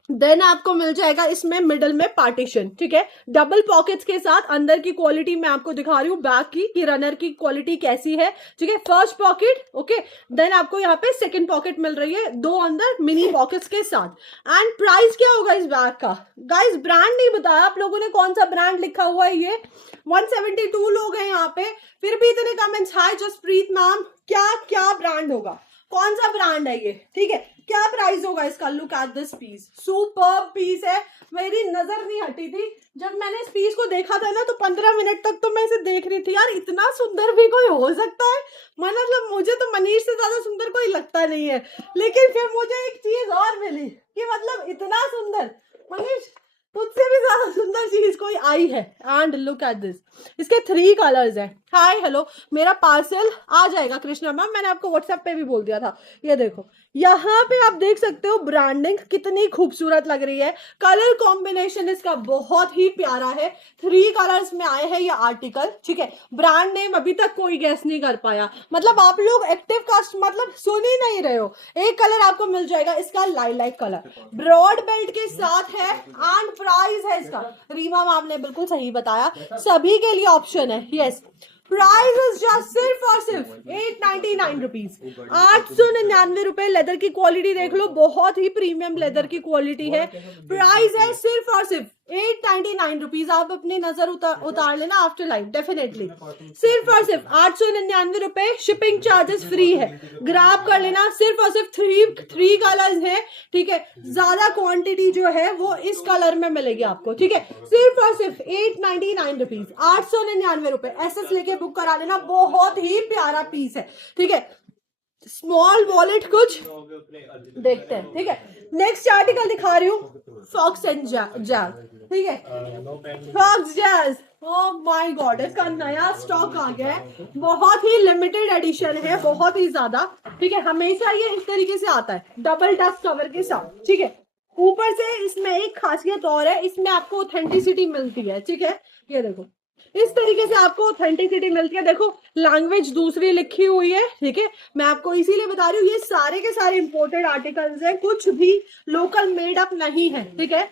देन आपको मिल जाएगा इसमें मिडल में पार्टीशन, ठीक है, डबल पॉकेट्स के साथ। अंदर की क्वालिटी मैं आपको दिखा रही हूँ बैग की कि रनर की क्वालिटी कैसी है, ठीक है। First pocket, okay. देन आपको यहाँ पे सेकंड पॉकेट मिल रही है, 2 अंदर मिनी पॉकेट्स के साथ। एंड प्राइस क्या होगा इस बैग का गाइस, ब्रांड नहीं बताया आप लोगों ने, कौन सा ब्रांड लिखा हुआ है ये। 172 लोग हैं यहाँ पे, फिर भी इतने कमेंट्स। हाय जसप्रीत मैम, क्या क्या ब्रांड होगा, कौन सा ब्रांड है ये, ठीक है, क्या प्राइस होगा इसका। Look at this piece, superb piece है। मेरी नजर नहीं हटी थी जब मैंने इस पीस को देखा था ना, तो 15 मिनट तक तो मैं इसे देख रही थी, यार इतना सुंदर भी कोई हो सकता है। मतलब मुझे तो मनीष से ज्यादा सुंदर कोई लगता नहीं है, लेकिन फिर मुझे एक चीज और मिली कि मतलब इतना सुंदर मनीष, तुझसे भी ज्यादा सुंदर चीज कोई आई है। एंड लुक एट दिस, इसके 3 कलर्स हैं। हाय हेलो, मेरा पार्सल आ जाएगा कृष्णा मैम, मैंने आपको व्हाट्सएप पे भी बोल दिया था। ये देखो यहाँ पे आप देख सकते हो ब्रांडिंग कितनी खूबसूरत लग रही है। कलर कॉम्बिनेशन इसका बहुत ही प्यारा है। 3 कलर्स में आए हैं ये आर्टिकल, ठीक है। ब्रांड नेम अभी तक कोई गैस नहीं कर पाया, मतलब आप लोग एक्टिव कास्ट मतलब सुन ही नहीं रहे हो। एक कलर आपको मिल जाएगा इसका लाइलाक कलर, ब्रॉड बेल्ट के साथ है। एंड प्राइस है इसका, रीमा मैम ने बिल्कुल सही बताया, सभी के लिए ऑप्शन है। यस, प्राइस इज जस्ट सिर्फ और सिर्फ 899 रुपीज, 899 रुपए। लेदर की क्वालिटी देख लो, बहुत ही प्रीमियम लेदर की क्वालिटी है। प्राइस है सिर्फ और सिर्फ 899 रुपीज। आप अपनी नजर उतार लेना आफ्टर लाइव, डेफिनेटली सिर्फ और सिर्फ 899 रुपए। शिपिंग चार्जेस फ्री है, ग्रैब कर लेना। सिर्फ और सिर्फ 3 कलर्स है, ठीक है। ज्यादा क्वांटिटी जो है वो इस कलर में मिलेगी आपको, ठीक है। सिर्फ और सिर्फ 899 रुपीज, 899 रुपए। एसएस लेके बुक करा लेना, बहुत ही प्यारा पीस है, ठीक है। स्मॉल वॉलेट कुछ देखते हैं, ठीक है। नेक्स्ट आर्टिकल दिखा रही हूँ, फॉक्स एंड जैज, ठीक है। Fox jazz, oh my god, इसका नया स्टॉक आ गया है, बहुत ही लिमिटेड एडिशन है, बहुत ही ज्यादा, ठीक है। हमेशा ये इस तरीके से आता है, डबल डस्ट कवर के साथ, ठीक है। ऊपर से इसमें एक खासियत और है, इसमें आपको ऑथेंटिसिटी मिलती है, ठीक है। ये देखो इस तरीके से आपको ऑथेंटिसिटी मिलती है। देखो लैंग्वेज दूसरी लिखी हुई है, ठीक है। मैं आपको इसीलिए बता रही हूँ, ये सारे के सारे इंपोर्टेड आर्टिकल्स हैं, कुछ भी लोकल मेड अप नहीं है, ठीक है।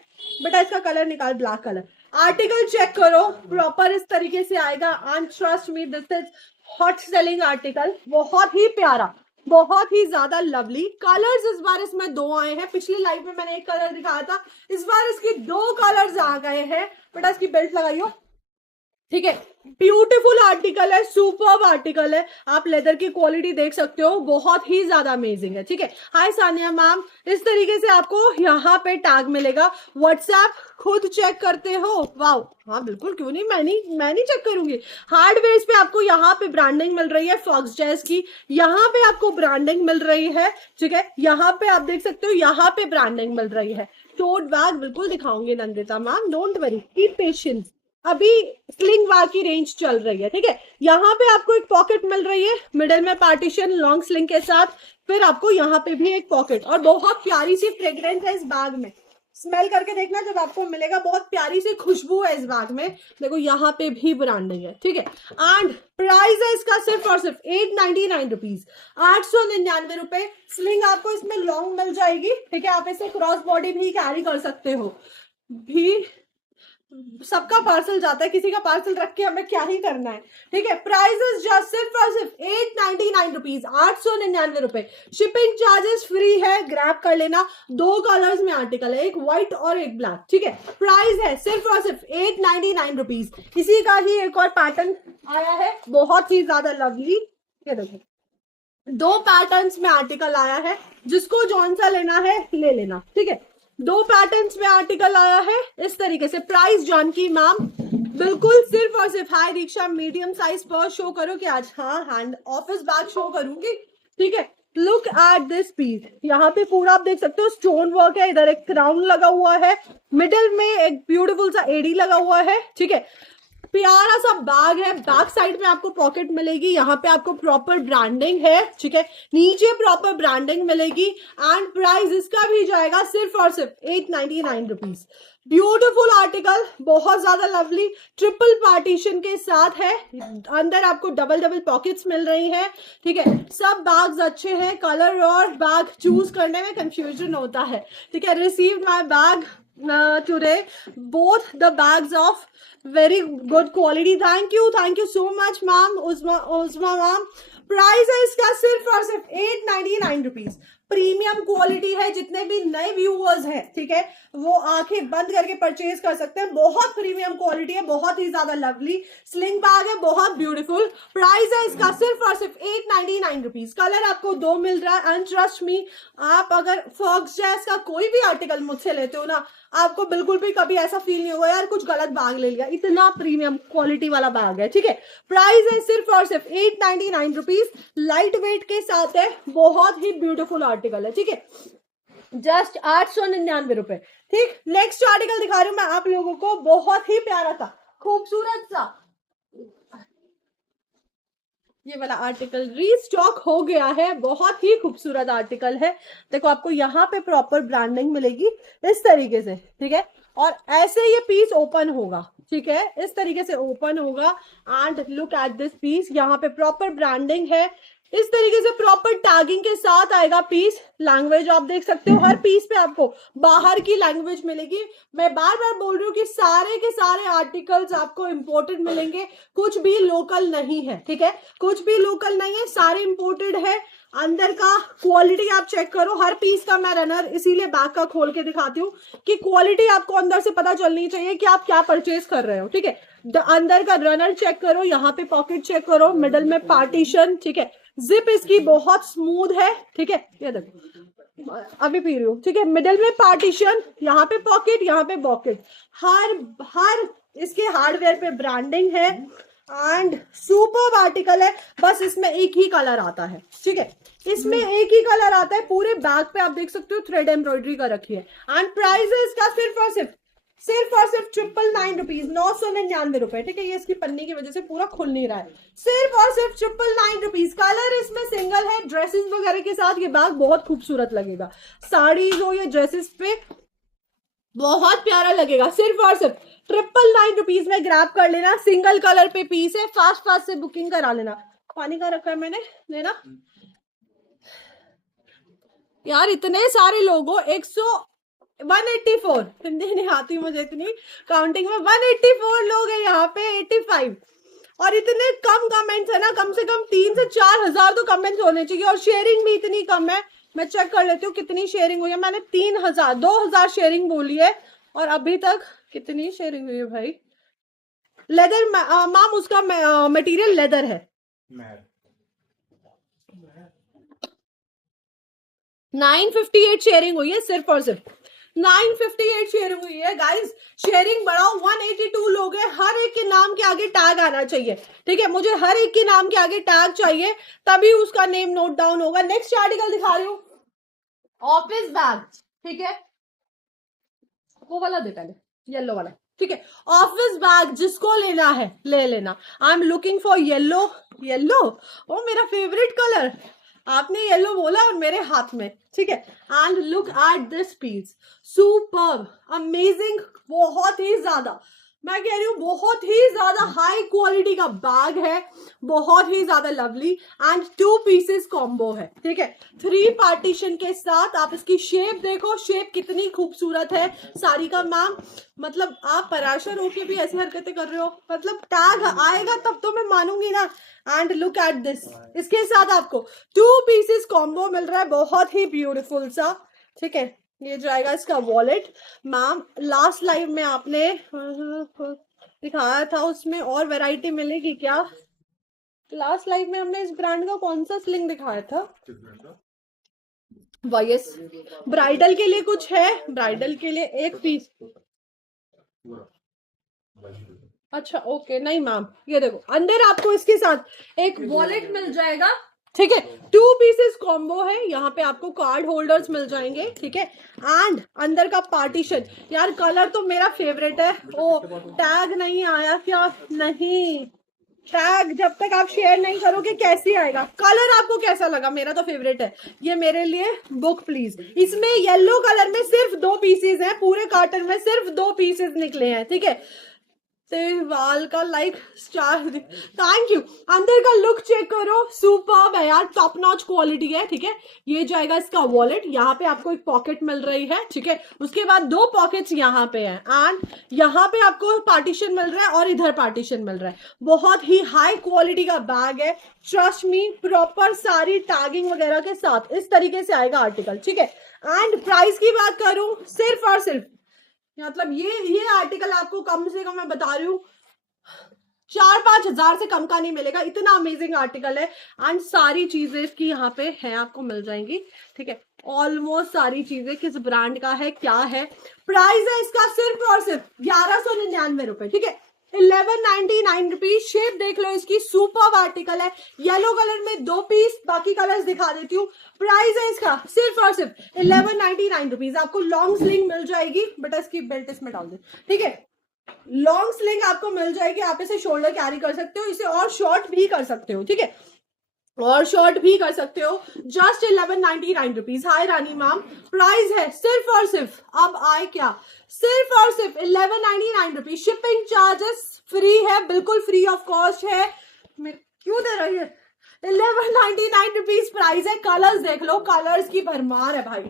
बेटा इसका कलर निकाल, ब्लैक कलर। आर्टिकल चेक करो, प्रॉपर इस तरीके से आएगा। And trust me, this is hot selling article, बहुत ही प्यारा, बहुत ही ज्यादा लवली। कलर्स इस बार इसमें 2 आए हैं, पिछली लाइव में मैंने एक कलर दिखाया था, इस बार इसके 2 कलर्स आ गए हैं। बेटा इसकी बेल्ट लगाइयो, ठीक है। ब्यूटीफुल आर्टिकल है, सुपर्ब आर्टिकल है। आप लेदर की क्वालिटी देख सकते हो, बहुत ही ज्यादा अमेजिंग है, ठीक है। हाय सानिया मैम, इस तरीके से आपको यहाँ पे टैग मिलेगा। व्हाट्सएप खुद चेक करते हो, वाओ, हाँ बिल्कुल, क्यों नहीं, मैं नहीं चेक करूंगी। हार्डवेयर पे आपको यहाँ पे ब्रांडिंग मिल रही है फॉक्स जैज की, यहाँ पे आपको ब्रांडिंग मिल रही है, ठीक है। यहाँ पे आप देख सकते हो, यहाँ पे ब्रांडिंग मिल रही है। टोट बैग बिल्कुल दिखाऊंगी Nandita ma'am, don't worry, keep patience. अभी स्लिंग बैग की रेंज चल रही है, ठीक है। यहाँ पे आपको एक पॉकेट मिल रही है, मिडिल में पार्टीशन लॉन्ग स्लिंग के साथ, फिर आपको यहाँ पे भी एक पॉकेट, और बहुत प्यारी सी फ्रेग्रेंस है इस बैग में। स्मेल करके देखना जब आपको मिलेगा, बहुत प्यारी सी खुशबू है इस बैग में। देखो यहाँ पे भी ब्रांडिंग है, ठीक है। एंड प्राइस है इसका सिर्फ और सिर्फ 899 रुपीज, 899 रुपए। स्लिंग आपको इसमें लॉन्ग मिल जाएगी, ठीक है। आप इसे क्रॉस बॉडी भी कैरी कर सकते हो भी। सबका पार्सल जाता है, किसी का पार्सल रख के हमें क्या ही करना है, ठीक है। प्राइस जस्ट सिर्फ और सिर्फ 899 रुपीज, 899 रुपए। शिपिंग चार्जेस फ्री है, ग्रैब कर लेना। 2 कलर्स में आर्टिकल है, एक व्हाइट और एक ब्लैक, ठीक है। प्राइस है सिर्फ और सिर्फ 899 रुपीज। इसी का ही एक और पैटर्न आया है, बहुत ही ज्यादा लवली। ये देखो 2 पैटर्न्स में आर्टिकल आया है, जिसको जौन सा लेना है ले लेना, ठीक है। 2 पैटर्न्स में आर्टिकल आया है इस तरीके से। प्राइस जानकी मैम बिल्कुल सिर्फ और सिर्फ, हाय दीक्षा, मीडियम साइज पर्स शो करो कि आज, हाँ हैंड ऑफिस बैग शो करूंगी, ठीक है। लुक एट दिस पीस, यहाँ पे पूरा आप देख सकते हो स्टोन वर्क है, इधर एक क्राउन लगा हुआ है, मिडिल में एक ब्यूटीफुल सा एडी लगा हुआ है, ठीक है। प्यारा सा बैग है, बैक साइड में आपको पॉकेट मिलेगी, यहाँ पे आपको प्रॉपर ब्रांडिंग है, ठीक है, नीचे प्रॉपर ब्रांडिंग मिलेगी। एंड प्राइस इसका भी जाएगा सिर्फ और सिर्फ 899 रुपीज। ब्यूटीफुल आर्टिकल, बहुत ज्यादा लवली, ट्रिपल पार्टीशन के साथ है, अंदर आपको डबल डबल पॉकेट्स मिल रही हैं, ठीक है। सब बैग्स अच्छे हैं, कलर और बैग चूज करने में कंफ्यूजन होता है, ठीक है। Receive my bag today, both the bags of very good quality. Thank you so much ma'am, Usma ma'am. Price है इसका सिर्फ और सिर्फ 899 रुपीज। प्रीमियम क्वालिटी है, जितने भी नए व्यूअर्स हैं, ठीक है, वो आंखें बंद करके परचेज कर सकते हैं। बहुत प्रीमियम क्वालिटी है, बहुत ही ज्यादा लवली स्लिंग बैग है, बहुत ब्यूटीफुल। प्राइस है इसका सिर्फ और सिर्फ 899 रुपीज। कलर आपको 2 मिल रहा है। एंड ट्रस्ट मी, आप अगर फॉक्स जैस का कोई भी आर्टिकल मुझसे लेते हो ना, आपको बिल्कुल भी कभी ऐसा फील नहीं होगा यार कुछ गलत बैग ले लिया, इतना प्रीमियम क्वालिटी वाला बैग है, ठीक है। प्राइस है सिर्फ और सिर्फ 899 रुपीज, लाइट वेट के साथ है, बहुत ही ब्यूटीफुल आर्टिकल है, ठीक है, जस्ट 899 रुपए, ठीक। नेक्स्ट आर्टिकल दिखा रही हूं मैं आप लोगों को, बहुत ही प्यारा था, खूबसूरत सा, ये वाला आर्टिकल रीस्टॉक हो गया है, बहुत ही खूबसूरत आर्टिकल है। देखो आपको यहाँ पे प्रॉपर ब्रांडिंग मिलेगी इस तरीके से, ठीक है, और ऐसे ये पीस ओपन होगा, ठीक है, इस तरीके से ओपन होगा। And look at this piece, यहाँ पे प्रॉपर ब्रांडिंग है, इस तरीके से प्रॉपर टैगिंग के साथ आएगा पीस। लैंग्वेज आप देख सकते हो, हर पीस पे आपको बाहर की लैंग्वेज मिलेगी। मैं बार बार बोल रही हूँ कि सारे के सारे आर्टिकल्स आपको इंपोर्टेड मिलेंगे, कुछ भी लोकल नहीं है, ठीक है, कुछ भी लोकल नहीं है, सारे इंपोर्टेड है। अंदर का क्वालिटी आप चेक करो, हर पीस का मैं रनर इसीलिए बैक का खोल के दिखाती हूँ कि क्वालिटी आपको अंदर से पता चलनी चाहिए कि आप क्या परचेज कर रहे हो, ठीक है। अंदर का रनर चेक करो, यहाँ पे पॉकेट चेक करो, मिडल में पार्टीशन, ठीक है, जिप इसकी बहुत स्मूथ है, ठीक है, ये देखो अभी पी रही हूँ, ठीक है, मिडल में पार्टीशन, यहाँ पे पॉकेट, यहाँ पे पॉकेट, हर इसके हार्डवेयर पे ब्रांडिंग है। एंड सुपर आर्टिकल है, बस इसमें एक ही कलर आता है, ठीक है, इसमें एक ही कलर आता है। पूरे बैग पे आप देख सकते हो थ्रेड एम्ब्रॉयडरी का रखी है। एंड प्राइस है इसका सिर्फ और सिर्फ 999 रुपीज, 999 रुपए, ठीक है। ये इसकी पन्नी की वजह से पूरा खुल नहीं रहा है, सिर्फ और सिर्फ 999 रुपीज। कलर इसमें सिंगल है, ड्रेसेस वगैरह के साथ ये बैग बहुत खूबसूरत लगेगा, साड़ीज हो या ड्रेसेस पे बहुत प्यारा लगेगा। सिर्फ और सिर्फ 999 रुपीज में ग्रैब कर लेना, सिंगल कलर पे पीस है, फास्ट से बुकिंग करा लेना। पानी का रखा है मैंने, लेना यार, इतने सारे लोगों 184 हिंदी नहीं आती मुझे इतनी काउंटिंग में, 184 लोग हैं यहाँ पे, 85, और इतने कम कमेंट्स है ना, कम से कम 3 से 4 हजार तो कमेंट्स होने चाहिए, और शेयरिंग भी इतनी कम है। मैं चेक कर लेती हूँ कितनी शेयरिंग हुई है, मैंने 2000 शेयरिंग बोली है, और अभी तक कितनी शेयरिंग हुई है भाई। लेदर मैम, उसका मटेरियल लेदर है, 958 शेयरिंग हुई है, सिर्फ और सिर्फ 958 शेयरिंग हुई है गाइस। शेयरिंग बढ़ाओ, 182 लोग हैं, हर एक के नाम के आगे टैग आना चाहिए, ठीक है, मुझे हर एक के नाम के आगे टैग चाहिए, तभी उसका नेम नोट डाउन होगा। नेक्स्ट आर्टिकल दिखा रही हूँ, ऑफिस बैग, ठीक है, वो वाला दे पहले, येलो वाला, ठीक है। ऑफिस बैग जिसको लेना है ले लेना। I am looking for yellow, oh मेरा फेवरेट कलर, आपने येलो बोला और मेरे हाथ में, ठीक है। And look at this piece, superb, amazing, बहुत ही ज्यादा, मैं कह रही हूँ बहुत ही ज्यादा हाई क्वालिटी का बैग है, बहुत ही ज्यादा लवली। एंड 2 पीसेस कॉम्बो है, ठीक है, 3 पार्टीशन के साथ। आप इसकी शेप देखो, शेप कितनी खूबसूरत है साड़ी का मैम, मतलब आप पराशर होके भी ऐसी हरकतें कर रहे हो, मतलब टैग आएगा तब तो मैं मानूंगी ना। एंड लुक एट दिस, इसके साथ आपको 2 पीसेस कॉम्बो मिल रहा है, बहुत ही ब्यूटीफुल सा, ठीक है। ये जाएगा इसका वॉलेट। मैम लास्ट लाइव में आपने दिखाया था, उसमें और वैरायटी मिलेगी क्या? लास्ट लाइव में हमने इस ब्रांड का कौन सा स्लिंग दिखाया था? वायस, ब्राइडल के लिए कुछ है, ब्राइडल के लिए एक पीस, अच्छा ओके, नहीं मैम, ये देखो अंदर आपको इसके साथ एक वॉलेट मिल जाएगा, ठीक है, 2 पीसेस कॉम्बो है, यहाँ पे आपको कार्ड होल्डर्स मिल जाएंगे, ठीक है, एंड अंदर का पार्टीशन। यार कलर तो मेरा फेवरेट है। ओ टैग नहीं आया क्या? नहीं, टैग जब तक आप शेयर नहीं करोगे कैसे आएगा? कलर आपको कैसा लगा? मेरा तो फेवरेट है ये, मेरे लिए बुक प्लीज। इसमें येलो कलर में सिर्फ 2 पीसेस हैं, पूरे कार्टन में सिर्फ 2 पीसेस निकले हैं, ठीक है। वाल का लाइक स्टार, थैंक यू। अंदर का लुक चेक करो, सुपर्ब है यार, टॉप नॉच क्वालिटी है, ठीक है। ये जाएगा इसका वॉलेट, यहाँ पे आपको एक पॉकेट मिल रही है, ठीक है। उसके बाद 2 पॉकेट्स यहाँ पे हैं, एंड यहाँ पे आपको पार्टीशन मिल रहा है और इधर पार्टीशन मिल रहा है। बहुत ही हाई क्वालिटी का बैग है, ट्रस्ट मी, प्रॉपर सारी टैगिंग वगैरह के साथ इस तरीके से आएगा आर्टिकल, ठीक है। एंड प्राइस की बात करूं, सिर्फ और सिर्फ मतलब ये आर्टिकल आपको कम से कम मैं बता रही हूँ 4-5 हजार से कम का नहीं मिलेगा, इतना अमेजिंग आर्टिकल है। एंड सारी चीजें इसकी यहाँ पे है, आपको मिल जाएंगी, ठीक है। ऑलमोस्ट सारी चीजें किस ब्रांड का है, क्या है, प्राइस है इसका सिर्फ और सिर्फ 1199 रुपए, ठीक है। 1199 रुपीज। शेप देख लो इसकी, सुपर आर्टिकल है, येलो कलर में 2 पीस, बाकी कलर्स दिखा देती हूँ। प्राइस है इसका सिर्फ और सिर्फ 1199 रुपीज। आपको लॉन्ग स्लिंग मिल जाएगी, बेटा इसकी बेल्ट इसमें डाल दे, ठीक है। लॉन्ग स्लिंग आपको मिल जाएगी, आप इसे शोल्डर कैरी कर सकते हो, इसे और शॉर्ट भी कर सकते हो, ठीक है, और शॉर्ट भी कर सकते हो। Just 1199 rupees. Hi Rani ma'am, price है सिर्फ और सिर्फ, अब आए क्या, सिर्फ और सिर्फ 1199 रुपीज। शिपिंग चार्जेस फ्री है, बिल्कुल फ्री ऑफ कॉस्ट है। क्यों दे रही है? 1199 रुपीज प्राइस है। कलर्स देख लो, कलर्स की भरमार है भाई,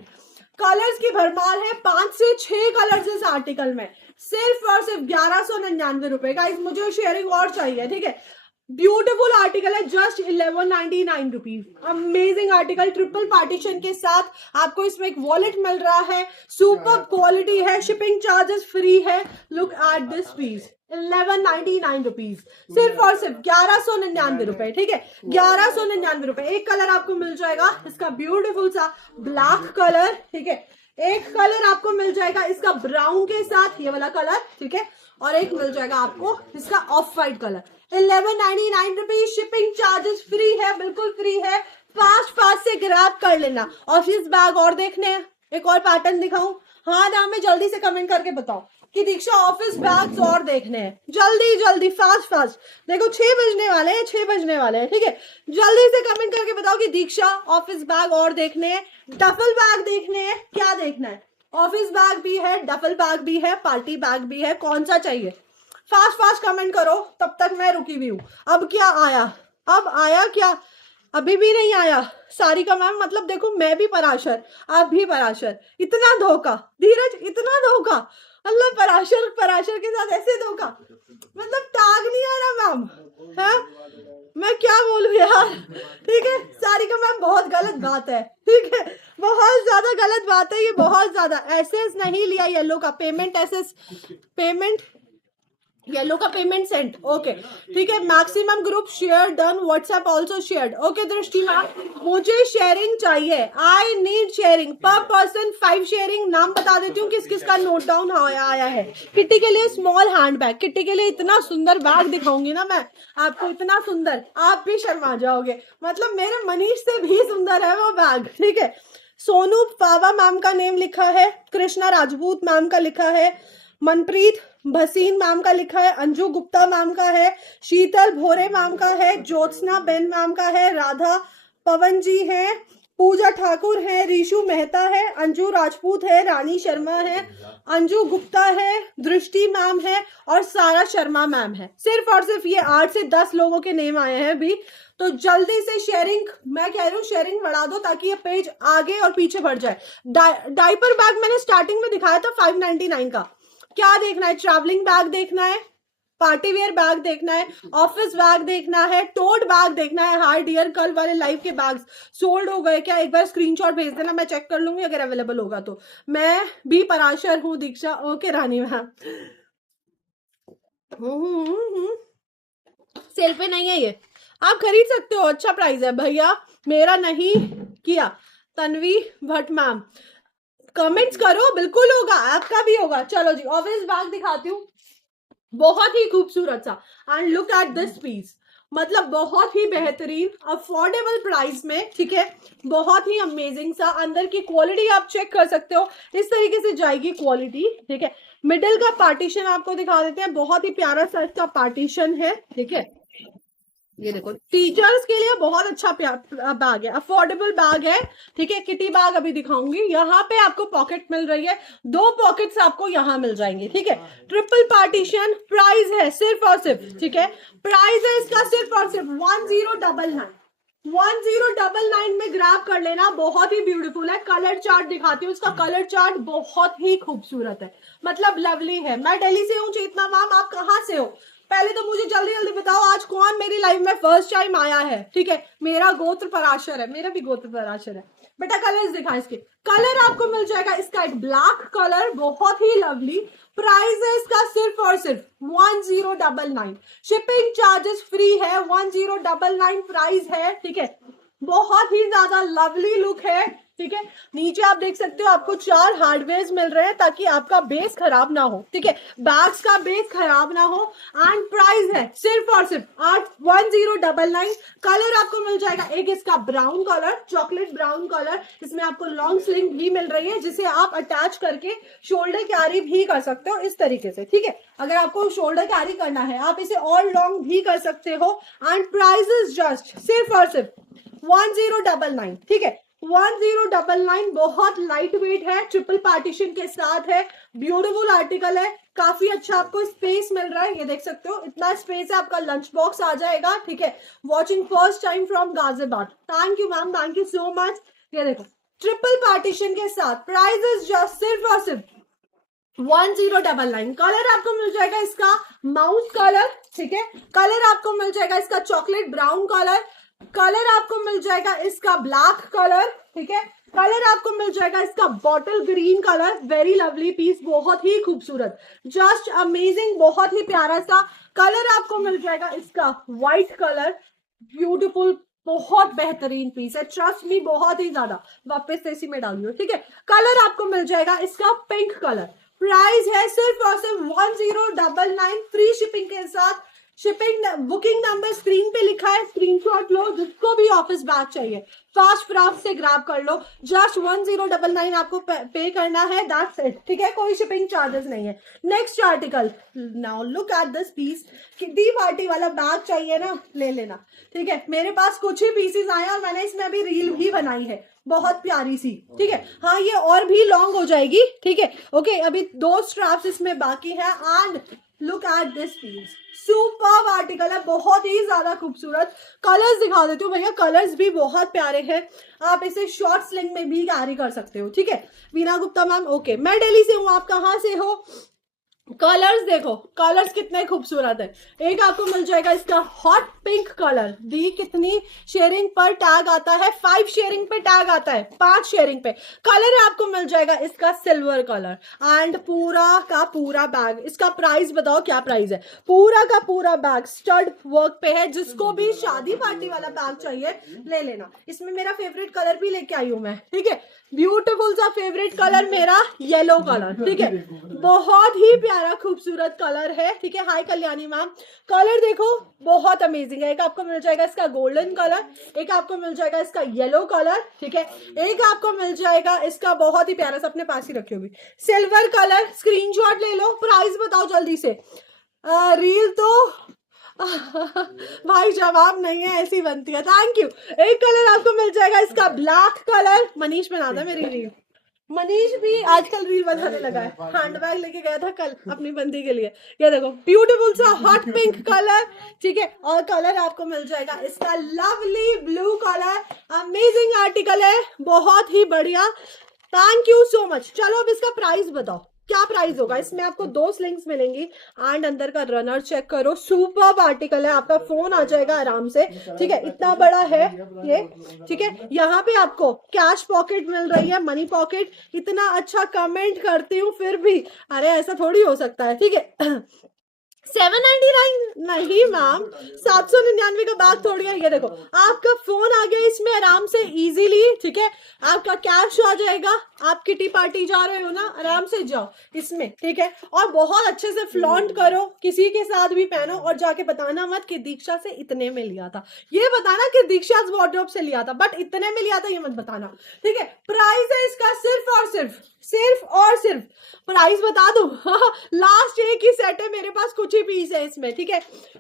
कलर्स की भरमार है, 5 से 6 कलर्स इस आर्टिकल में, सिर्फ और सिर्फ 1199 रुपए का। मुझे शेयरिंग और चाहिए, ठीक है। ब्यूटीफुल आर्टिकल है, just 1199 rupees. Amazing article, triple partition के साथ आपको इसमें एक वॉलेट मिल रहा है, सुपर क्वालिटी है, शिपिंग चार्जेस फ्री है। Look at this piece, 1199 rupees, सिर्फ और सिर्फ 1199 रुपए, ठीक है, 1199 रुपए। एक कलर आपको मिल जाएगा इसका ब्यूटीफुल सा ब्लैक कलर, ठीक है। एक कलर आपको मिल जाएगा इसका ब्राउन के साथ, ये वाला कलर, ठीक है, और एक मिल जाएगा आपको इसका of white colour. 1199 rupees, shipping charges free है, बिल्कुल फ्री है। फास्ट से ग्रैब कर लेना। ऑफिस बैग और देखने हैं, एक और पैटर्न दिखाऊं? हाँ ना, मैं जल्दी से कमेंट करके बताओ कि दीक्षा ऑफिस बैग्स और देखने हैं, जल्दी फास्ट। देखो 6 बजने वाले हैं, 6 बजने वाले हैं, ठीक है। जल्दी से कमेंट करके बताओ कि दीक्षा ऑफिस बैग और देखने हैं, डफल बैग देखने हैं, क्या देखना है? ऑफिस बैग भी है, डफल बैग भी है, पार्टी बैग भी है, कौन सा चाहिए? फास्ट कमेंट करो, तब तक मैं रुकी हुई हूँ। अब क्या आया? अब आया क्या? अभी भी नहीं आया। सारिका मैम, मतलब देखो मैं भी पराशर, आप भी पराशर, इतना धोखा धीरज, इतना धोखा, मतलब पराशर के साथ ऐसे धोखा, मतलब टैग नहीं आ रहा मैम, है मैं क्या बोलूं यार, ठीक है। सारिका मैम बहुत गलत बात है, ठीक है, बहुत ज्यादा गलत बात है ये, बहुत ज्यादा। एसएस नहीं लिया येलो का पेमेंट, एसएस पेमेंट, येलो का पेमेंट सेंट, ओके, ठीक है। Maximum group share done, WhatsApp also shared, okay. दृष्टि मैम, मुझे शेयरिंग चाहिए, आई नीड शेयरिंग, पर पर्सन 5 शेयरिंग। नाम बता देती हूँ किस किस का नोट डाउन आया है। किट्टी के लिए स्मॉल हैंड बैग, किट्टी के लिए इतना सुंदर बैग दिखाऊंगी ना मैं आपको, इतना सुंदर, आप भी शर्मा जाओगे, मतलब मेरे मनीष से भी सुंदर है वो बैग, ठीक है। सोनू पावा मैम का नेम लिखा है, कृष्णा राजपूत मैम का लिखा है, मनप्रीत भसीन मैम का लिखा है, अंजू गुप्ता मैम का है, शीतल भोरे मैम का है, ज्योत्सना बेन मैम का है, राधा पवन जी है, पूजा ठाकुर है, रीशु मेहता है, अंजू राजपूत है, रानी शर्मा है, अंजू गुप्ता है, दृष्टि मैम है और सारा शर्मा मैम है। सिर्फ और सिर्फ ये 8 से 10 लोगों के नेम आए हैं अभी, तो जल्दी से शेयरिंग, मैं कह रही हूँ शेयरिंग बढ़ा दो ताकि ये पेज आगे और पीछे बढ़ जाए। डाइपर बैग मैंने स्टार्टिंग में दिखाया था 599 का। क्या देखना है? ट्रैवलिंग बैग देखना है, पार्टी वेयर बैग देखना है, ऑफिस बैग देखना है, टोट बैग देखना है। हाय डियर, कल वाले लाइव के बैग्स सोल्ड हो गए क्या? एक बार स्क्रीनशॉट भेज देना, मैं चेक कर लूंगी अगर अवेलेबल होगा तो। मैं भी पराशर हूँ दीक्षा, ओके रानी मैम। सेल पे नहीं है ये, आप खरीद सकते हो, अच्छा प्राइस है भैया, मेरा नहीं किया। तन्वी भट्ट मैम, कमेंट्स करो, बिल्कुल होगा, आपका भी होगा। चलो जी, ऑफिस बैग दिखाती हूँ, बहुत ही खूबसूरत सा। And look at this piece, मतलब बहुत ही बेहतरीन अफोर्डेबल प्राइस में, ठीक है, बहुत ही अमेजिंग सा। अंदर की क्वालिटी आप चेक कर सकते हो, इस तरीके से जाएगी क्वालिटी, ठीक है। मिडिल का पार्टीशन आपको दिखा देते हैं, बहुत ही प्यारा सा इसका पार्टीशन है, ठीक है। ये देखो, टीचर्स के लिए बहुत अच्छा बैग है, अफोर्डेबल बैग है, ठीक है। किटी बैग अभी दिखाऊंगी। यहाँ पे आपको पॉकेट मिल रही है, 2 पॉकेट्स आपको यहाँ मिल जाएंगे, ठीक है। ट्रिपल पार्टीशन, प्राइस है सिर्फ और सिर्फ, ठीक है, प्राइस है इसका सिर्फ और सिर्फ 1099। 1099 में ग्रैब कर लेना, बहुत ही ब्यूटीफुल है। कलर चार्ट दिखाती हूँ, इसका कलर चार्ट बहुत ही खूबसूरत है, मतलब लवली है। मैं दिल्ली से हूँ, चेतना मैम आप कहाँ से हो? पहले तो मुझे जल्दी जल्दी बताओ, आज कौन मेरी लाइफ में फर्स्ट टाइम आया है, ठीक है। मेरा गोत्र पराशर है, मेरा भी गोत्र पराशर है बेटा। कलर्स दिखा, इसके कलर आपको मिल जाएगा, इसका एक ब्लैक कलर, बहुत ही लवली। प्राइस है इसका सिर्फ और सिर्फ 1099। शिपिंग चार्जेस फ्री है, 1099 प्राइस है, ठीक है। बहुत ही ज्यादा लवली लुक है, ठीक है। नीचे आप देख सकते हो, आपको 4 हार्डवेयर मिल रहे हैं ताकि आपका बेस खराब ना हो, ठीक है, बैग्स का बेस खराब ना हो। एंड प्राइस है सिर्फ और सिर्फ 1099। कलर आपको मिल जाएगा, एक इसका brown colour, chocolate brown colour, इसमें आपको लॉन्ग स्लीव भी मिल रही है, जिसे आप अटैच करके शोल्डर कैरी भी कर सकते हो इस तरीके से, ठीक है। अगर आपको शोल्डर कैरी करना है, आप इसे और लॉन्ग भी कर सकते हो। एंड प्राइस इज जस्ट सिर्फ और सिर्फ 1099, ठीक है, 1099। बहुत लाइट वेट है, ट्रिपल पार्टीशन के साथ है, ब्यूटीफुल आर्टिकल है, काफी अच्छा आपको स्पेस मिल रहा है। ये देख सकते हो, इतना स्पेस है, आपका लंच बॉक्स आ जाएगा, ठीक है। Watching first time from Ghaziabad, thank you ma'am, thank you so much. ये देखो, ट्रिपल पार्टीशन के साथ, प्राइस इज जस्ट सिर्फ और सिर्फ 1099। कलर आपको मिल जाएगा इसका माउस कलर, ठीक है। कलर आपको मिल जाएगा इसका चॉकलेट ब्राउन कलर, कलर आपको मिल जाएगा इसका ब्लैक कलर, ठीक है। कलर आपको मिल जाएगा इसका bottle green colour, very lovely piece, बहुत ही खूबसूरत, जस्ट अमेजिंग, बहुत ही प्यारा सा। कलर आपको मिल जाएगा इसका व्हाइट कलर, ब्यूटीफुल, बहुत बेहतरीन पीस है, ट्रस्ट मी, बहुत ही ज्यादा। वापस से इसी में डालियो, ठीक है। कलर आपको मिल जाएगा इसका पिंक कलर। प्राइस है सिर्फ और सिर्फ 1099, फ्री शिपिंग के साथ। शिपिंग बुकिंग नंबर स्क्रीन पे लिखा है, स्क्रीनशॉट लो, जिसको भी ऑफिस बैग चाहिए फास्ट फ्रास्ट से ग्रैब कर लो। जस्ट 1099 आपको पे करना है, दैट्स इट, ठीक है, कोई शिपिंग चार्जेस नहीं है। Next article, now look at this piece. Kiddie party वाला बैग चाहिए ना, ले लेना, ठीक है। मेरे पास कुछ ही पीसेस आए और मैंने इसमें अभी रील भी बनाई है, बहुत प्यारी सी, ठीक है। हाँ, ये और भी लॉन्ग हो जाएगी, ठीक है, ओके। अभी 2 स्ट्रैप्स इसमें बाकी है। And look at this piece, superb article है, बहुत ही ज्यादा खूबसूरत। कलर्स दिखा देती हूँ भैया, कलर्स भी बहुत प्यारे हैं। आप इसे शॉर्ट स्लिंग में भी कैरी कर सकते हो, ठीक है। वीना गुप्ता मैम, ओके, मैं दिल्ली से हूँ, आप कहाँ से हो? कलर्स देखो, कलर्स कितने खूबसूरत है। एक आपको मिल जाएगा इसका हॉट पिंक कलर, दी कितनी शेयरिंग पर टैग आता है, 5 शेयरिंग पे टैग आता है, 5 शेयरिंग पे। कलर आपको मिल जाएगा इसका सिल्वर कलर। एंड पूरा का पूरा बैग, इसका प्राइस बताओ क्या प्राइस है? पूरा का पूरा बैग स्टड वर्क पे है, जिसको भी शादी पार्टी वाला बैग चाहिए ले लेना। इसमें मेरा फेवरेट कलर भी लेके आई हूं मैं, ठीक है, ब्यूटीफुल सा फेवरेट कलर मेरा येलो कलर, ठीक है, बहुत ही प्यारा खूबसूरत कलर है, ठीक है। हाय कल्याणी मैम, कलर देखो बहुत अमेजिंग है। एक आपको मिल जाएगा इसका गोल्डन कलर, एक आपको मिल जाएगा इसका येलो कलर, ठीक है, एक आपको मिल जाएगा इसका बहुत ही प्यारा सा, अपने पास ही रखी होगी, सिल्वर कलर। स्क्रीनशॉट ले लो, प्राइस बताओ जल्दी से। रील तो भाई जवाब नहीं है, ऐसी बनती है, थैंक यू। एक कलर आपको मिल जाएगा इसका ब्लैक कलर, मनीष बनाता है मेरी रील, मनीष भी आजकल रील बनाने लगा है, हैंड बैग लेके गया था कल अपनी बंदी के लिए। ये देखो, ब्यूटीफुल सा हॉट पिंक कलर, ठीक है। और कलर आपको मिल जाएगा इसका lovely blue colour, amazing article है, बहुत ही बढ़िया, थैंक यू सो मच। चलो अब इसका प्राइस बताओ, क्या प्राइस होगा? इसमें आपको 2 स्लिंग्स मिलेंगी एंड अंदर का रनर चेक करो, सुपर्ब आर्टिकल है, आपका फोन आ जाएगा आराम से, ठीक है, इतना बड़ा है ये, ठीक है। यहाँ पे आपको कैश पॉकेट मिल रही है, मनी पॉकेट। इतना अच्छा कमेंट करती हूँ फिर भी, अरे ऐसा थोड़ी हो सकता है, ठीक है। 799 नहीं मैम, 799 का बैग थोड़ी है। ये देखो, आपका फोन आ गया इसमें आराम से इजीली, ठीक है, आपका कैश आ जाएगा। आप किटी पार्टी जा रहे हो ना, आराम से जाओ इसमें, ठीक है। और बहुत अच्छे से फ्लॉन्ट करो, किसी के साथ भी पहनो और जाके बताना मत कि दीक्षा से इतने में लिया था, ये बताना कि दीक्षा वार्डरोब से लिया था, बट इतने में लिया था ये मत बताना, ठीक है। प्राइस है इसका सिर्फ और सिर्फ प्राइस बता दूं, लास्ट एक ही सेट है मेरे पास, कुछ ही पीस है इसमें, ठीक है।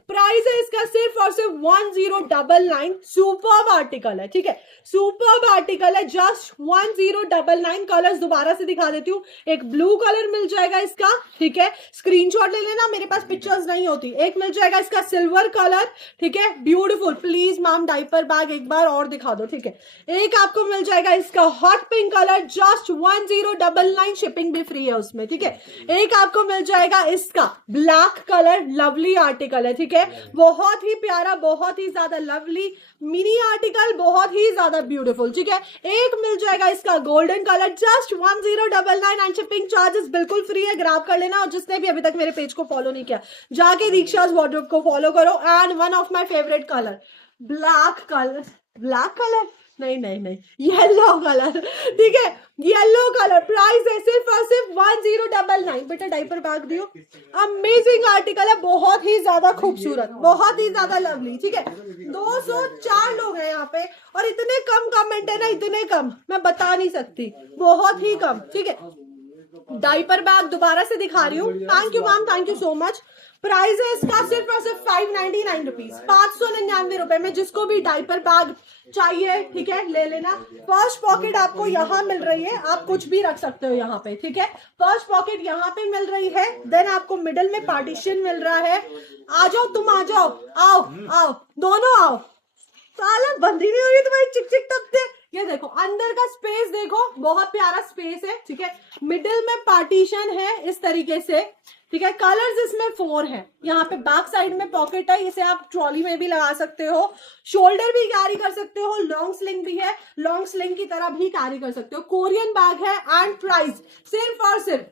प्राइस है इसका सिर्फ और सिर्फ 1099। सुपर्ब आर्टिकल है, ठीक है, सुपर्ब आर्टिकल है, जस्ट 1099। कलर्स दोबारा से दिखा देती हूँ। एक ब्लू कलर मिल जाएगा इसका, ठीक है, स्क्रीनशॉट ले लेना, मेरे पास पिक्चर्स नहीं होती। एक मिल जाएगा इसका सिल्वर कलर, ठीक है, beautiful. Please ma'am diaper bag एक बार और दिखा दो, ठीक है। एक आपको मिल जाएगा इसका hot pink colour, just 1099, shipping भी फ्री है उसमें, ठीक है। एक आपको मिल जाएगा इसका ब्लैक कलर, लवली आर्टिकल है, ठीक है, बहुत ही प्यारा, बहुत ही ज्यादा लवली मिनी आर्टिकल, बहुत ही ज्यादा ब्यूटीफुल, ठीक है। एक मिल जाएगा इसका golden colour, just 1099 and shipping charges बिल्कुल फ्री है, ग्रैब कर लेना। और जिसने भी अभी तक मेरे पेज को फॉलो नहीं किया, जाके दीक्षा's वार्डरोब को फॉलो करो। And one of my favourite colour, black colour नहीं, येलो कलर, ठीक है, येलो कलर। प्राइस है सिर्फ और सिर्फ 1099। बेटा डाइपर बैग दियो। अमेजिंग आर्टिकल है, बहुत ही ज्यादा खूबसूरत, बहुत ही ज्यादा लवली, ठीक है। 204 लोग हैं यहाँ पे और इतने कम कमेंट है ना, इतने कम मैं बता नहीं सकती, बहुत ही कम, ठीक है। डाइपर बैग दोबारा से दिखा रही हूँ। Thank you ma'am, thank you so much. Price है इसका सिर्फ और सिर्फ 599 रुपीज, 599 रुपए में। जिसको भी डाइपर बैग चाहिए, ठीक है, ले लेना। फर्स्ट पॉकेट आपको यहाँ मिल रही है, आप कुछ भी रख सकते हो यहाँ पे, ठीक है। फर्स्ट पॉकेट यहाँ पे मिल रही है, देन आपको मिडल में पार्टीशन मिल रहा है। आ जाओ तुम, आ जाओ, आओ दोनों आओ। साला बंदी नहीं हो रही तुम्हारी चिक चिक तब से। ये देखो अंदर का स्पेस देखो, बहुत प्यारा स्पेस है, ठीक है। मिडिल में पार्टीशन है इस तरीके से, ठीक है। कलर्स इसमें 4 है। यहाँ पे बैक साइड में पॉकेट है, इसे आप ट्रॉली में भी लगा सकते हो, शोल्डर भी कैरी कर सकते हो, लॉन्ग स्लिंग भी है, लॉन्ग स्लिंग की तरह भी कैरी कर सकते हो। कोरियन बैग है एंड प्राइस सिर्फ और सिर्फ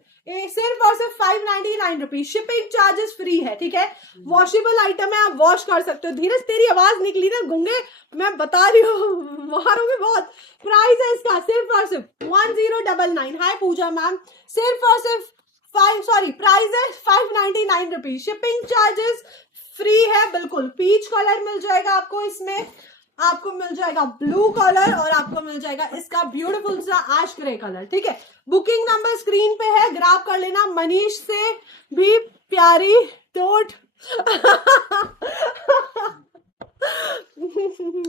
599 रुपीज, शिपिंग चार्जेस फ्री है, ठीक है। वॉशेबल आइटम है, आप वॉश कर सकते हो। धीरज तेरी आवाज निकली ना गूंगे, मैं बता रही हूँ मारोगे बहुत। प्राइस है इसका सिर्फ और सिर्फ 1099। हाय पूजा मैम, सिर्फ और सिर्फ प्राइस है 599 रुपीज, शिपिंग चार्जेस फ्री है बिल्कुल। पीच कलर मिल जाएगा आपको इसमें, आपको मिल जाएगा ब्लू कलर और आपको मिल जाएगा इसका ब्यूटीफुल सा ऐश ग्रे कलर, ठीक है। बुकिंग नंबर स्क्रीन पे है, ग्रैब कर लेना। मनीष से भी प्यारी टोट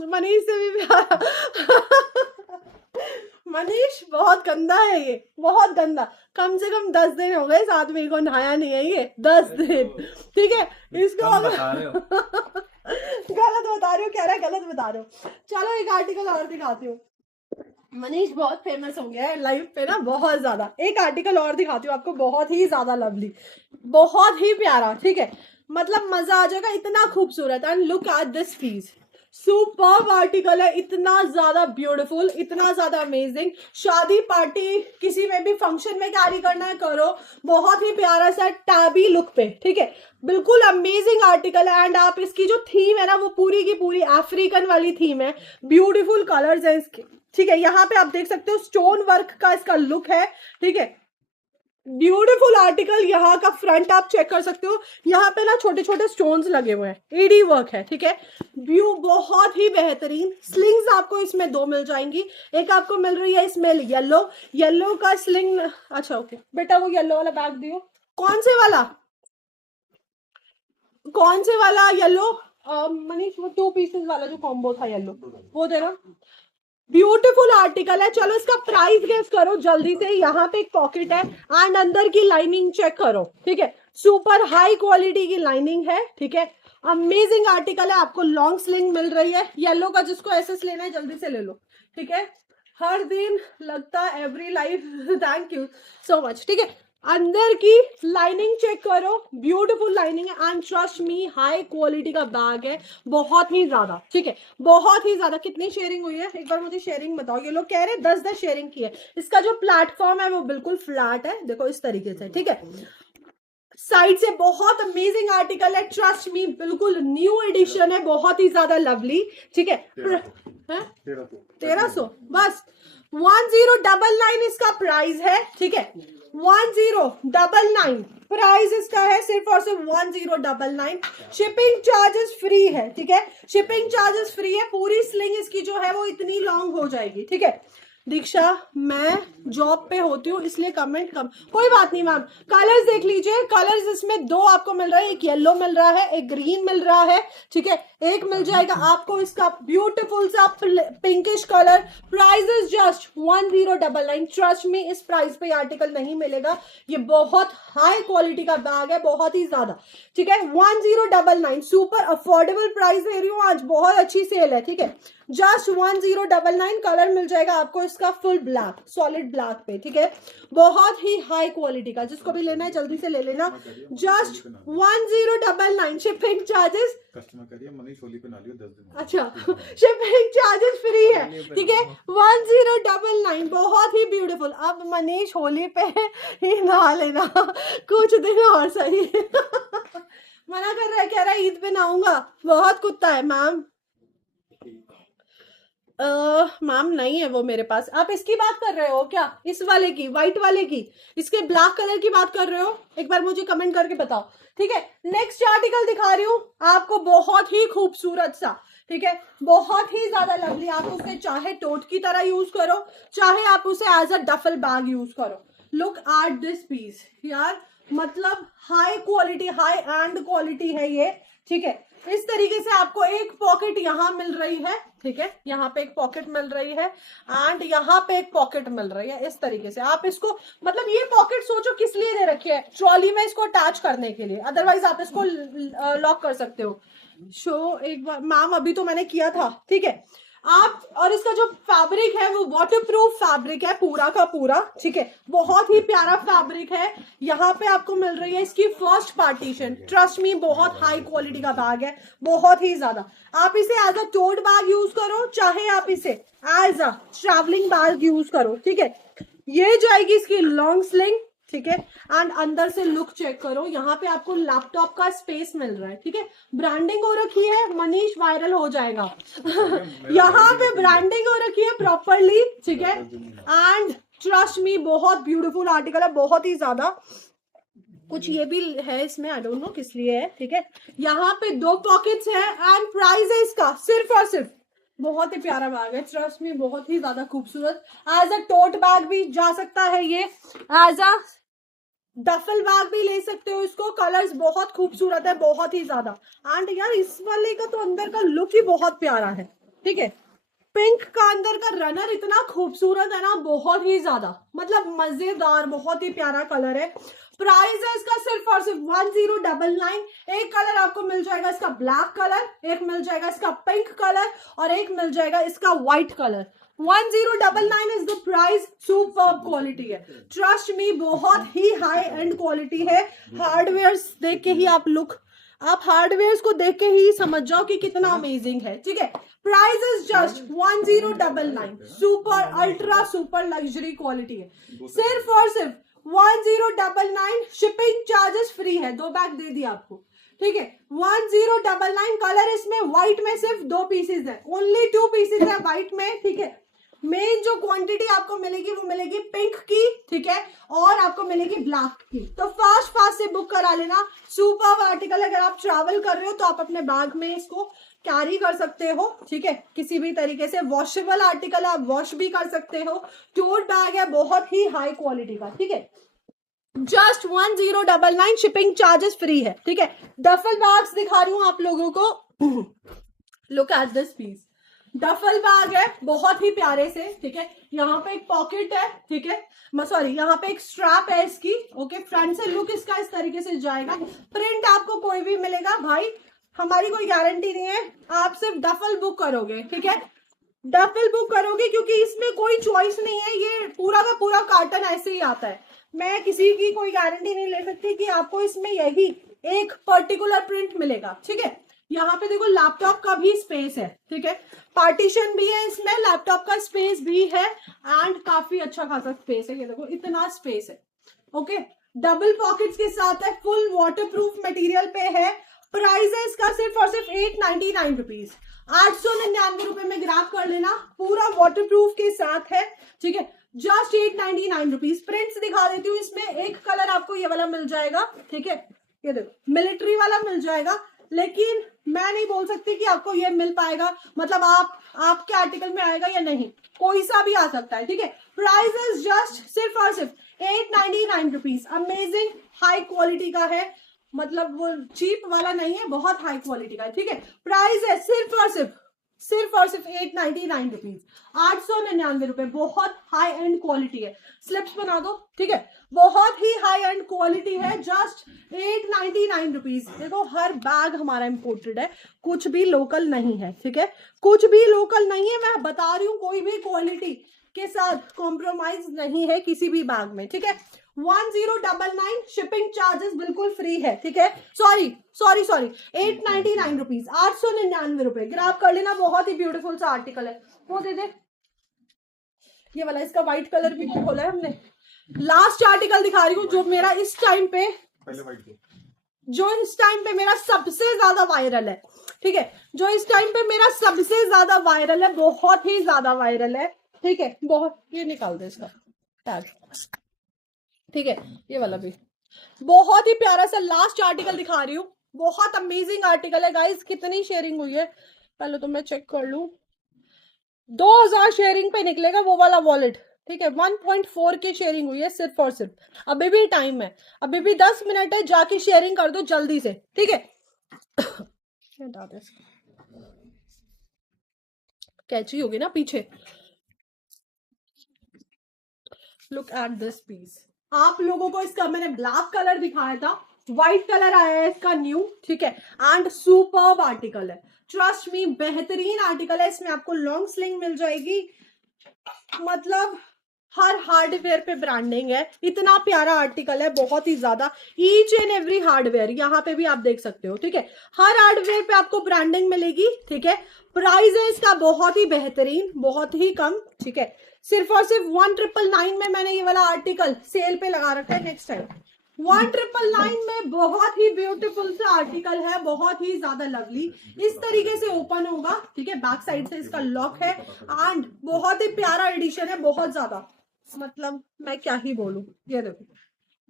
मनीष से भी प्यारा मनीष बहुत गंदा है ये, बहुत गंदा। कम से कम 10 दिन हो गए इस आदमी को नहाया नहीं है, ये 10 दिन, ठीक है। इसको गलत बता रही हूँ, कह रहा है गलत बता रहे हो। चलो एक आर्टिकल और दिखाती हूँ। मनीष बहुत फेमस हो गया है लाइव पे ना, बहुत ज्यादा। एक आर्टिकल और दिखाती हूँ आपको, बहुत ही ज्यादा लवली, बहुत ही प्यारा, ठीक है, मतलब मजा आ जाएगा, इतना खूबसूरत। And look at this piece, superb article है, इतना ज्यादा ब्यूटीफुल, इतना ज्यादा अमेजिंग। शादी पार्टी किसी में भी फंक्शन में कैरी करना है करो, बहुत ही प्यारा सा टैबी लुक पे, ठीक है, बिल्कुल अमेजिंग आर्टिकल है। एंड आप इसकी जो थीम है ना, वो पूरी की पूरी अफ्रीकन वाली थीम है, ब्यूटीफुल कलर्स है इसके, ठीक है। यहाँ पे आप देख सकते हो स्टोन वर्क का इसका लुक है, ठीक है, ब्यूटीफुल आर्टिकल। यहाँ का फ्रंट आप चेक कर सकते हो, यहाँ पे ना छोटे छोटे स्टोन्स लगे हुए हैं, एडी वर्क है, ठीक है। व्यू बहुत ही बेहतरीन। स्लिंग्स आपको इसमें 2 मिल जाएंगी। एक आपको मिल रही है इसमें येलो का स्लिंग। अच्छा ओके बेटा, वो येलो वाला बैग दियो। कौन से वाला येलो? मनीष वो 2 पीसेस वाला जो कॉम्बो था येलो, वो देना। ब्यूटीफुल आर्टिकल है। चलो इसका प्राइस गेस करो जल्दी से। यहाँ पे एक पॉकेट है एंड अंदर की लाइनिंग चेक करो, ठीक है, सुपर हाई क्वालिटी की लाइनिंग है, ठीक है, अमेजिंग आर्टिकल है। आपको लॉन्ग स्लिंग मिल रही है येलो का, जिसको एसएस लेना है जल्दी से ले लो, ठीक है। हर दिन लगता है every life, thank you so much, ठीक है। अंदर की लाइनिंग चेक करो, ब्यूटीफुल लाइनिंग है and trust me high quality का बैग है, बहुत ही ज्यादा, ठीक है, बहुत ही ज्यादा। कितनी शेयरिंग हुई है एक बार मुझे शेयरिंग बताओ। ये लोग कह रहे हैं 10 शेयरिंग की है। इसका जो प्लेटफॉर्म है वो बिल्कुल फ्लैट है, देखो इस तरीके से, ठीक है। साइड से बहुत अमेजिंग आर्टिकल है, ट्रस्ट मी, बिल्कुल न्यू एडिशन है, बहुत ही ज्यादा लवली। ठीक है, 1300 बस, 1099 इसका प्राइस है। ठीक है, 1099 प्राइस इसका है, सिर्फ और सिर्फ 1099। शिपिंग चार्जेस फ्री है। ठीक है, शिपिंग चार्जेस फ्री है। पूरी स्लिंग इसकी जो है वो इतनी लॉन्ग हो जाएगी। ठीक है, दीक्षा मैं जॉब पे होती हूँ इसलिए कमेंट कम, कोई बात नहीं मैम। कलर्स देख लीजिए, कलर्स इसमें दो आपको मिल रहा है, एक येलो मिल रहा है, एक ग्रीन मिल रहा है। ठीक है, एक मिल जाएगा आपको इसका ब्यूटीफुल सा pinkish colour. Price is just 1099। Trust me, इस प्राइस पे आर्टिकल नहीं मिलेगा। ये बहुत हाई क्वालिटी का बैग है, बहुत ही ज्यादा। ठीक है, 1099 सुपर अफोर्डेबल प्राइस दे रही हूँ आज, बहुत अच्छी सेल है। ठीक है, जस्ट 1099। कलर मिल जाएगा आपको इसका फुल ब्लैक, सॉलिड ब्लैक पे। ठीक है, बहुत ही हाई क्वालिटी का, जिसको भी लेना है जल्दी से ले लेना। जस्ट 1099। शिपिंग चार्जेस कस्टमर करिए, मनीष होली पे ना लियो 10 दिन। अच्छा, शिपिंग चार्जेस फ्री है। ठीक है, 1099, बहुत ही ब्यूटीफुल। अब मनीष होली पे ही ना लेना, कुछ दिन और सही। मना कर रहा है, कह रहा है ईद पे ना आऊंगा, बहुत कुत्ता है मैम। मैम नहीं है वो मेरे पास। आप इसकी बात कर रहे हो क्या, इस वाले की, व्हाइट वाले की, इसके ब्लैक कलर की बात कर रहे हो? एक बार मुझे कमेंट करके बताओ। ठीक है, नेक्स्ट आर्टिकल दिखा रही हूँ आपको, बहुत ही खूबसूरत सा। ठीक है, बहुत ही ज्यादा लवली। आप उसे चाहे टोट की तरह यूज करो, चाहे आप उसे as a duffel bag use करो। लुक एट दिस पीस यार, मतलब high quality, high end quality है ये। ठीक है, इस तरीके से आपको एक पॉकेट यहाँ मिल रही है। ठीक है, यहाँ पे एक पॉकेट मिल रही है एंड यहाँ पे एक पॉकेट मिल रही है। इस तरीके से आप इसको, मतलब ये पॉकेट सोचो किस लिए दे रखी है, ट्रॉली में इसको अटैच करने के लिए, अदरवाइज आप इसको लॉक कर सकते हो। शो एक बार मैम, अभी तो मैंने किया था। ठीक है, आप, और इसका जो फैब्रिक है वो वाटरप्रूफ फैब्रिक है पूरा का पूरा। ठीक है, बहुत ही प्यारा फैब्रिक है। यहाँ पे आपको मिल रही है इसकी फर्स्ट पार्टीशन। ट्रस्ट मी, बहुत हाई क्वालिटी का बैग है, बहुत ही ज्यादा। आप इसे as a tote bag use करो, चाहे आप इसे as a travelling bag use करो। ठीक है, ये जाएगी इसकी लॉन्ग स्लिंग। ठीक है, एंड अंदर से लुक चेक करो, यहाँ पे आपको लैपटॉप का स्पेस मिल रहा है। ठीक है, ब्रांडिंग हो रखी है, मनीष वायरल हो जाएगा। यहाँ पे ब्रांडिंग हो रखी है प्रॉपरली। ठीक है, एंड ट्रस्ट मी, बहुत ब्यूटीफुल आर्टिकल है, बहुत ही ज्यादा। कुछ ये भी है इसमें, आई डोंट नो किस लिए है। ठीक है, यहाँ पे 2 पॉकेट्स है एंड प्राइस है इसका सिर्फ और सिर्फ, बहुत ही प्यारा बैग है, ट्रस्ट मी, बहुत ही ज्यादा खूबसूरत। एज अ टोट बैग भी जा सकता है ये, एज अ डफल बैग भी ले सकते हो इसको। कलर्स बहुत खूबसूरत है, बहुत ही ज्यादा। एंड यार इस वाले का तो अंदर का लुक ही बहुत प्यारा है। ठीक है, पिंक का अंदर का रनर इतना खूबसूरत है ना, बहुत ही ज्यादा, मतलब मजेदार, बहुत ही प्यारा कलर है। प्राइस है इसका सिर्फ और सिर्फ 1099। एक कलर आपको मिल जाएगा इसका ब्लैक कलर, एक मिल जाएगा इसका पिंक कलर, और एक मिल जाएगा इसका white colour. 1099 is the price. Super quality है, ट्रस्ट मी, बहुत ही हाई एंड क्वालिटी है। हार्डवेयर देख के ही आप लुक, आप हार्डवेयर को देख के ही समझ जाओ कि कितना अमेजिंग है। ठीक है, price is just 1099। Super ultra super luxury quality है, सिर्फ और सिर्फ 1099। शिपिंग चार्जेस फ्री है, 2 बैग दे दिया आपको। ठीक है, 1099। कलर इसमें व्हाइट में सिर्फ 2 पीसेज है, ओनली 2 पीसेज है व्हाइट में। ठीक है, मेन जो क्वांटिटी आपको मिलेगी वो मिलेगी पिंक की। ठीक है, और आपको मिलेगी ब्लैक की। तो फास्ट से बुक करा लेना। सुपर आर्टिकल, अगर आप ट्रैवल कर रहे हो तो आप अपने बैग में इसको कैरी कर सकते हो। ठीक है, किसी भी तरीके से वॉशेबल आर्टिकल, आप वॉश भी कर सकते हो। टोट बैग है, बहुत ही हाई क्वालिटी का। ठीक है, जस्ट 1099। शिपिंग चार्जेस फ्री है। ठीक है, डफल बैग्स दिखा रही हूं आप लोगों को। Look at this piece, duffel bag है, बहुत ही प्यारे से। ठीक है, यहाँ पे एक पॉकेट है। ठीक है, सॉरी, यहाँ पे एक स्ट्रैप है इसकी। ओके, फ्रंट से लुक इसका इस तरीके से जाएगा। प्रिंट आपको कोई भी मिलेगा भाई, हमारी कोई गारंटी नहीं है, आप सिर्फ डफल बुक करोगे। ठीक है, डफल बुक करोगे, क्योंकि इसमें कोई चॉइस नहीं है, ये पूरा का पूरा कार्टन ऐसे ही आता है। मैं किसी की कोई गारंटी नहीं ले सकती कि आपको इसमें यही एक पर्टिकुलर प्रिंट मिलेगा। ठीक है, यहाँ पे देखो लैपटॉप का भी स्पेस है। ठीक है, पार्टीशन भी है इसमें, लैपटॉप का स्पेस भी है, एंड काफी अच्छा खासा स्पेस है। ये देखो इतना स्पेस है। ओके, डबल पॉकेट्स के साथ है, फुल वाटरप्रूफ मटेरियल पे है। प्राइस है इसका सिर्फ और सिर्फ 899 रुपीज, 899 रुपए में ग्रैब कर लेना। पूरा वाटरप्रूफ के साथ है, ठीक है, जस्ट 899 रुपीज। प्रिंट्स दिखा देती हूँ, इसमें एक कलर आपको ये वाला मिल जाएगा, ठीक है, ये देखो मिलिट्री वाला मिल जाएगा, लेकिन मैं नहीं बोल सकती कि आपको ये मिल पाएगा, मतलब आपके आर्टिकल में आएगा या नहीं, कोई सा भी आ सकता है, ठीक है। प्राइस इज जस्ट सिर्फ और सिर्फ 899 रुपीज। अमेजिंग हाई क्वालिटी का है, मतलब वो चीप वाला नहीं है, बहुत हाई क्वालिटी का है, ठीक है। प्राइस है सिर्फ और सिर्फ 899 रुपीज, 899 रुपए। बहुत हाई एंड क्वालिटी है, स्लिप्स बना दो, ठीक है, बहुत ही हाई एंड क्वालिटी है, जस्ट 899 रुपीज। देखो हर बैग हमारा इंपोर्टेड है, कुछ भी लोकल नहीं है, ठीक है, कुछ भी लोकल नहीं है, मैं बता रही हूँ, कोई भी क्वालिटी के साथ कॉम्प्रोमाइज नहीं है किसी भी बैग में, ठीक है। 1099 शिपिंग चार्जेस बिल्कुल फ्री है, ठीक है। सॉरी 899 रुपीज, 899 रुपए। ग्रैब कर लेना, बहुत ही ब्यूटीफुल सा आर्टिकल है। वो दे दे, ये वाला, इसका व्हाइट कलर भी खोला है हमने। लास्ट आर्टिकल दिखा रही हूँ जो मेरा इस टाइम पे, जो इस टाइम पे मेरा सबसे ज्यादा वायरल है, ठीक है, जो इस टाइम पे मेरा सबसे ज्यादा वायरल है, बहुत ही ज्यादा वायरल है, ठीक है, बहुत। ये निकाल दे इसका टैग, ठीक है, ये वाला भी बहुत ही प्यारा सा लास्ट आर्टिकल दिखा रही हूँ, बहुत अमेजिंग आर्टिकल है गाइस। कितनी शेयरिंग हुई है पहले तो मैं चेक कर लूं, 2000 शेयरिंग पे निकलेगा वो वाला वॉलेट, ठीक है। 1.4 की शेयरिंग हुई है सिर्फ और सिर्फ। अभी भी टाइम है, अभी भी 10 मिनट है, जाके शेयरिंग कर दो जल्दी से, ठीक है। कैची होगी ना पीछे। Look at this piece. आप लोगों को इसका मैंने ब्लैक कलर दिखाया था, व्हाइट कलर आया है इसका न्यू, ठीक है, एंड सुपर्ब आर्टिकल है, ट्रस्ट मी, बेहतरीन आर्टिकल है। इसमें आपको लॉन्ग स्लिंग मिल जाएगी, मतलब हर हार्डवेयर पे ब्रांडिंग है, इतना प्यारा आर्टिकल है, बहुत ही ज्यादा। ईच एंड एवरी हार्डवेयर यहाँ पे भी आप देख सकते हो, ठीक है, हर हार्डवेयर पे आपको ब्रांडिंग मिलेगी, ठीक है। प्राइस है इसका बहुत ही बेहतरीन, बहुत ही कम, ठीक है, सिर्फ और सिर्फ 1999 में मैंने ये वाला आर्टिकल सेल पे लगा रखा है। नेक्स्ट टाइम 1999 में बहुत ही ब्यूटीफुल सा आर्टिकल है, बहुत ही ज्यादा लवली। इस तरीके से ओपन होगा, ठीक है, बैक साइड से इसका लॉक है, एंड बहुत ही प्यारा एडिशन है, बहुत ज्यादा, मतलब मैं क्या ही बोलूं। ये देखो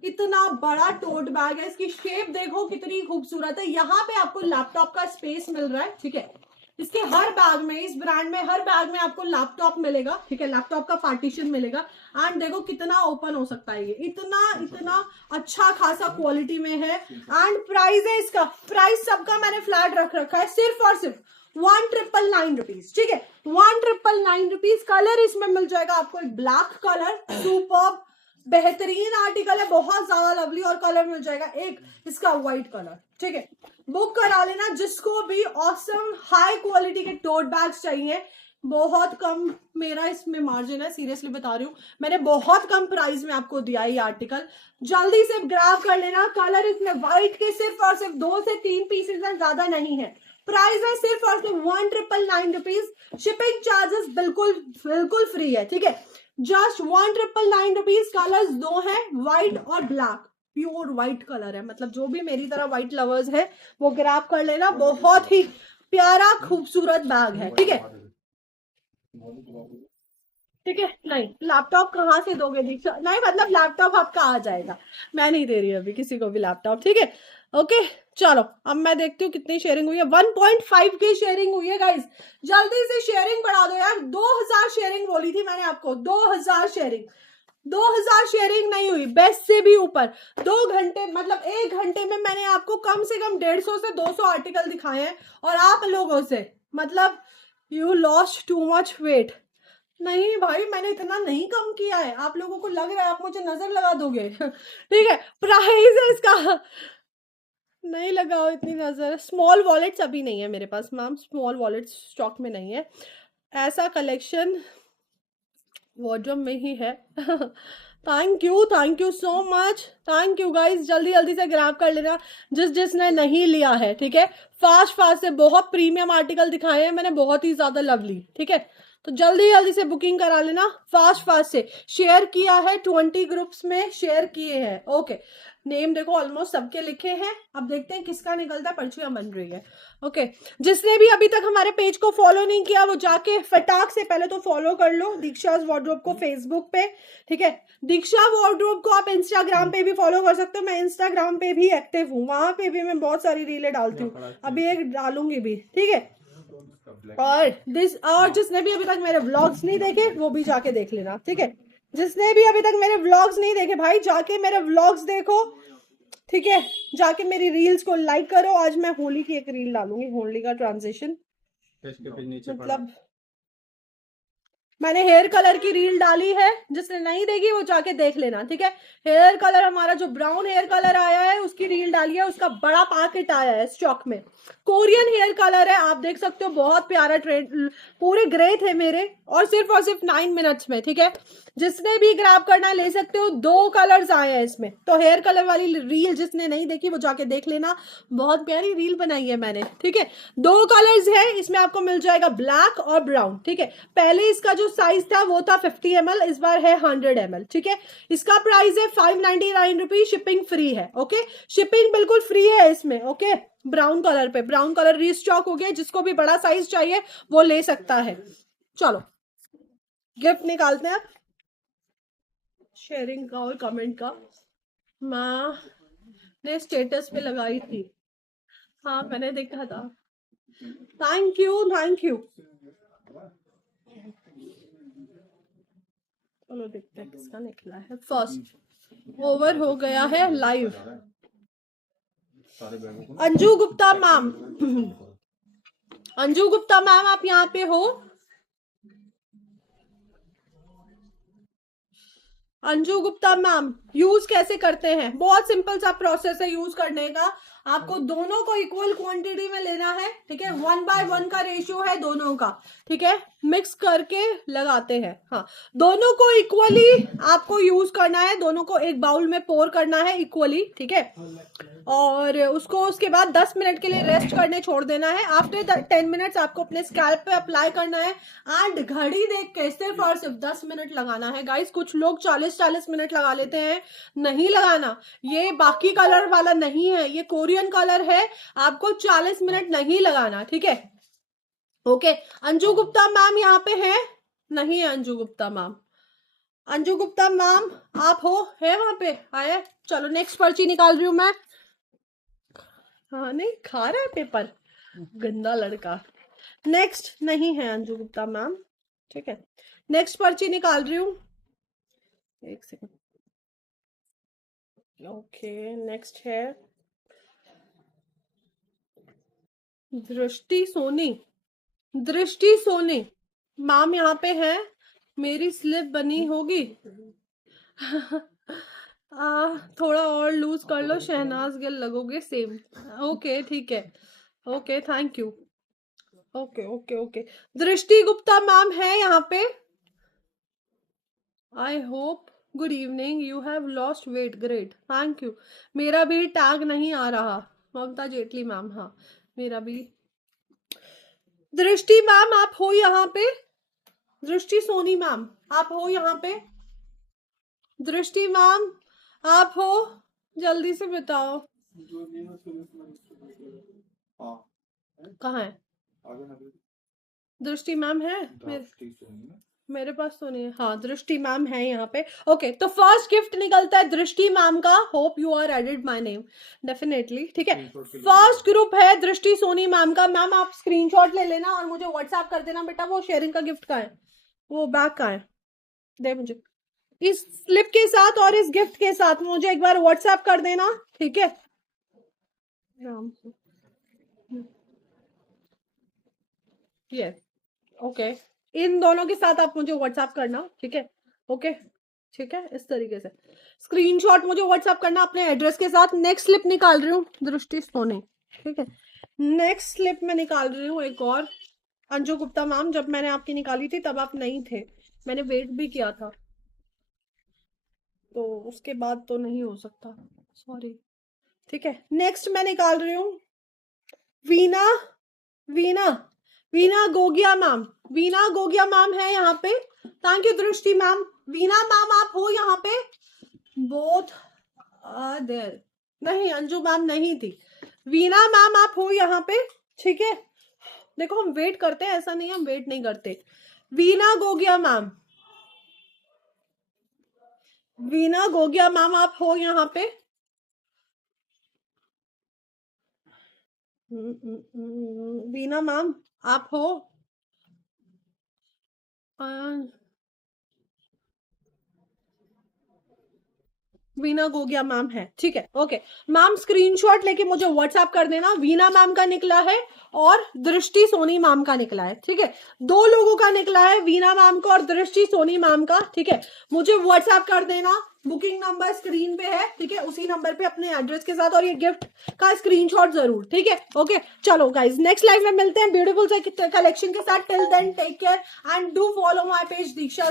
इतना बड़ा टोट बैग है, इसकी शेप देखो कितनी खूबसूरत है। यहाँ पे आपको लैपटॉप का स्पेस मिल रहा है, ठीक है, इसके हर बैग में, इस ब्रांड में हर बैग में आपको लैपटॉप मिलेगा, ठीक है, लैपटॉप का पार्टीशन मिलेगा। एंड देखो कितना ओपन हो सकता है, ये इतना अच्छा खासा क्वालिटी में है। एंड प्राइस है इसका, प्राइस सबका मैंने फ्लैट रख रखा है, सिर्फ और सिर्फ 1999 रुपीज, ठीक है, 1999 रुपीज। कलर इसमें मिल जाएगा आपको एक ब्लैक कलर, सुपर्ब बेहतरीन आर्टिकल है, बहुत ज्यादा लवली, और कलर मिल जाएगा एक इसका व्हाइट कलर, ठीक है। बुक करा लेना जिसको भी ऑसम हाई क्वालिटी के टोट बैग्स चाहिए। बहुत कम मेरा इसमें मार्जिन है, सीरियसली बता रही हूँ, मैंने बहुत कम प्राइस में आपको दिया ये आर्टिकल, जल्दी से ग्रैब कर लेना। कलर इसमें व्हाइट के सिर्फ और सिर्फ 2 से 3 पीसेस है, ज्यादा नहीं है। प्राइस है सिर्फ और सिर्फ 1999 रुपीज, शिपिंग चार्जेस बिल्कुल फ्री है, ठीक है, जस्ट 1999 रुपीज। कलर्स 2 हैं, व्हाइट और ब्लैक, प्योर व्हाइट कलर है, मतलब जो भी मेरी तरह व्हाइट लवर्स है वो ग्रैब कर लेना। बहुत ही प्यारा खूबसूरत बैग है, ठीक है, ठीक है। नहीं लैपटॉप कहाँ से दोगे दीक्षा? नहीं मतलब लैपटॉप आपका आ जाएगा, मैं नहीं दे रही अभी किसी को भी लैपटॉप, ठीक है। ओके चलो अब मैं देखती हूँ कितनी शेयरिंग हुई है। 1.5 की शेयरिंग हुई है गाइस, जल्दी से शेयरिंग बढ़ा दो यार। 2000 शेयरिंग बोली थी मैंने आपको, 2000 शेयरिंग, 2000 शेयरिंग नहीं हुई, बेस्ट से भी ऊपर। 2 घंटे मतलब 1 घंटे में मैंने आपको कम से कम 150 से 200 आर्टिकल दिखाए हैं, और आप लोगों से मतलब you lost too much weight. नहीं भाई मैंने इतना नहीं कम किया है, आप लोगों को लग रहा है आप मुझे नजर लगा दोगे ठीक है। प्राइस है इसका, नहीं लगाओ इतनी नजर। स्मॉल वॉलेट्स अभी नहीं है मेरे पास मैम, स्मॉल वॉलेट्स स्टॉक में नहीं है, ऐसा कलेक्शन वार्डरोब में ही है thank you so much, thank you guys. जल्दी जल्दी से ग्रैब कर लेना जिसने नहीं लिया है, ठीक है। फास्ट से बहुत प्रीमियम आर्टिकल दिखाए हैं मैंने, बहुत ही ज्यादा लवली, ठीक है। तो जल्दी जल्दी से बुकिंग करा लेना, फास्ट फास्ट से। शेयर किया है 20 ग्रुप्स में, शेयर किए हैं। ओके, नेम देखो ऑलमोस्ट सबके लिखे हैं। अब देखते हैं किसका निकलता है। पर्चियां बन रही है। ओके, जिसने भी अभी तक हमारे पेज को फॉलो नहीं किया वो जाके फटाक से पहले तो फॉलो कर लो दीक्षाज वार्डरोब को फेसबुक पे, ठीक है। दीक्षा वार्डरोब को आप इंस्टाग्राम पे भी फॉलो कर सकते हो, मैं इंस्टाग्राम पे भी एक्टिव हूँ, वहां पे भी मैं बहुत सारी रीलें डालती हूँ, अभी एक डालूंगी भी, ठीक है। और जिसने भी अभी तक मेरे व्लॉग्स नहीं देखे वो भी जाके देख लेना, ठीक है। जिसने भी अभी तक मेरे व्लॉग्स नहीं देखे भाई जाके मेरे व्लॉग्स देखो, ठीक है। जाके मेरी रील्स को लाइक करो। आज मैं होली की एक रील डालूंगी, होली का ट्रांजिशन, मतलब मैंने हेयर कलर की रील डाली है, जिसने नहीं देखी वो जाके देख लेना, ठीक है। हेयर कलर हमारा जो ब्राउन हेयर कलर आया है उसकी रील डाली है, उसका बड़ा पैकेट आया है स्टॉक में। कोरियन हेयर कलर है, आप देख सकते हो, बहुत प्यारा ट्रेंड, पूरे ग्रे थे मेरे, और सिर्फ 9 मिनट्स में, ठीक है। जिसने भी ग्रैब करना ले सकते हो, 2 कलर्स आए हैं इसमें। तो हेयर कलर वाली रील जिसने नहीं देखी वो जाके देख लेना, बहुत प्यारी रील बनाई है मैंने, ठीक है। 2 कलर्स है इसमें, आपको मिल जाएगा ब्लैक और ब्राउन, ठीक है। पहले इसका जो साइज था वो था 50 ml, इस बार है 100 ml, ठीक है। इसका प्राइस है 599 रुपीज, शिपिंग फ्री है, ओके। शिपिंग बिल्कुल फ्री है इसमें, ओके। ब्राउन कलर पे, ब्राउन कलर रीस्टॉक हो गया, जिसको भी बड़ा साइज चाहिए वो ले सकता है। चलो गिफ्ट निकालते हैं, शेयरिंग का और कमेंट का माँ ने स्टेटस पे लगाई थी, हाँ मैंने देखा था। Thank you thank you. चलो देखते हैं किसका निकला है। फर्स्ट ओवर हो गया है live. Anju Gupta ma'am, Anju Gupta ma'am आप यहाँ पे हो? अंजू गुप्ता मैम, यूज कैसे करते हैं? बहुत सिंपल सा प्रोसेस है यूज करने का। आपको दोनों को इक्वल क्वांटिटी में लेना है, ठीक है। 1:1 का रेशियो है दोनों का, ठीक है। मिक्स करके लगाते हैं, हाँ। दोनों को इक्वली आपको यूज करना है, दोनों को एक बाउल में पोर करना है इक्वली, ठीक है। और उसको उसके बाद 10 मिनट के लिए रेस्ट करने छोड़ देना है। आफ्टर 10 मिनट्स आपको अपने स्कैल्प पे अप्लाई करना है, एंड घड़ी देख के सिर्फ और सिर्फ 10 मिनट लगाना है गाइस। कुछ लोग 40-40 मिनट लगा लेते हैं, नहीं लगाना। ये बाकी कलर वाला नहीं है, ये कोरियन कलर है, आपको 40 मिनट नहीं लगाना, ठीक है। ओके, अंजू गुप्ता मैम यहाँ पे है? नहीं है अंजू गुप्ता मैम। अंजू गुप्ता मैम आप हो? है वहां पे? आए, चलो नेक्स्ट पर्ची निकाल रही हूं मैं। हाँ नहीं खा रहा है पेपर, गंदा लड़का। नेक्स्ट नहीं है अंजू गुप्ता मैम, ठीक है। नेक्स्ट पर्ची निकाल रही हूँ, एक सेकंड। ओके, नेक्स्ट है दृष्टि सोनी। दृष्टि सोनी मैम यहाँ पे है, मेरी स्लिप बनी होगी। थोड़ा और लूज कर लो, शहनाज गिल लगोगे सेम। ओके ठीक है, okay thank you. Okay okay okay, दृष्टि गुप्ता मैम है यहाँ पे। I hope good evening, you have lost weight, great thank you. मेरा भी टैग नहीं आ रहा, ममता जेटली मैम, हाँ मेरा भी। दृष्टि मैम आप हो यहाँ पे? दृष्टि सोनी मैम आप हो यहाँ पे? दृष्टि मैम आप हो? जल्दी से बताओ कहाँ है। दृष्टि मैम है? मेरे पास तो नहीं है। हाँ दृष्टि मैम है यहाँ पे। ओके, तो फर्स्ट गिफ्ट निकलता है दृष्टि मैम का। Hope you are added my name definitely, ठीक है। फर्स्ट ग्रुप है दृष्टि सोनी मैम का। मैम आप स्क्रीनशॉट ले लेना और मुझे व्हाट्सएप कर देना बेटा। वो शेयरिंग का गिफ्ट का है, वो बैग का है, दे मुझे इस स्लिप के साथ और इस गिफ्ट के साथ मुझे एक बार व्हाट्सएप कर देना, ठीक है। यस ओके, इन दोनों के साथ आप मुझे व्हाट्सएप करना, ठीक है। ओके ठीक है, इस तरीके से स्क्रीनशॉट मुझे व्हाट्सएप करना अपने एड्रेस के साथ। नेक्स्ट स्लिप निकाल रही हूँ दृष्टि सोनी, ठीक है। नेक्स्ट स्लिप में निकाल रही हूँ एक और। अंजू गुप्ता मैम, जब मैंने आपकी निकाली थी तब आप नहीं थे, मैंने वेट भी किया था, तो उसके बाद तो नहीं हो सकता, सॉरी, ठीक है। नेक्स्ट मैं निकाल रही हूँ वीना, वीना वीना गोगिया मैम। वीना गोगिया मैम है यहाँ पे, थैंक यू दृष्टि मैम। वीना मैम आप हो यहाँ पे? बोथ देयर, नहीं अंजू मैम नहीं थी। वीना मैम आप हो यहाँ पे? ठीक है, देखो हम वेट करते हैं, ऐसा नहीं हम वेट नहीं करते। वीना गोगिया मैम, वीना गोगिया मैम आप हो यहाँ पे? वीना मैम आप हो? वीना गोगिया मैम है, ठीक है, ओके मैम। स्क्रीनशॉट लेके मुझे व्हाट्सएप कर देना। वीना मैम का निकला है और दृष्टि सोनी मैम का निकला है, ठीक है, 2 लोगों का निकला है, वीना मैम का और दृष्टि सोनी मैम का, ठीक है। मुझे व्हाट्सएप कर देना, बुकिंग नंबर स्क्रीन पे है, ठीक है, उसी नंबर पे अपने एड्रेस के साथ और ये गिफ्ट का स्क्रीनशॉट जरूर, ठीक है, ओके। चलो गाइज नेक्स्ट लाइव में मिलते हैं ब्यूटीफुल से कलेक्शन के साथ। Till then take care and do follow my page Diksha.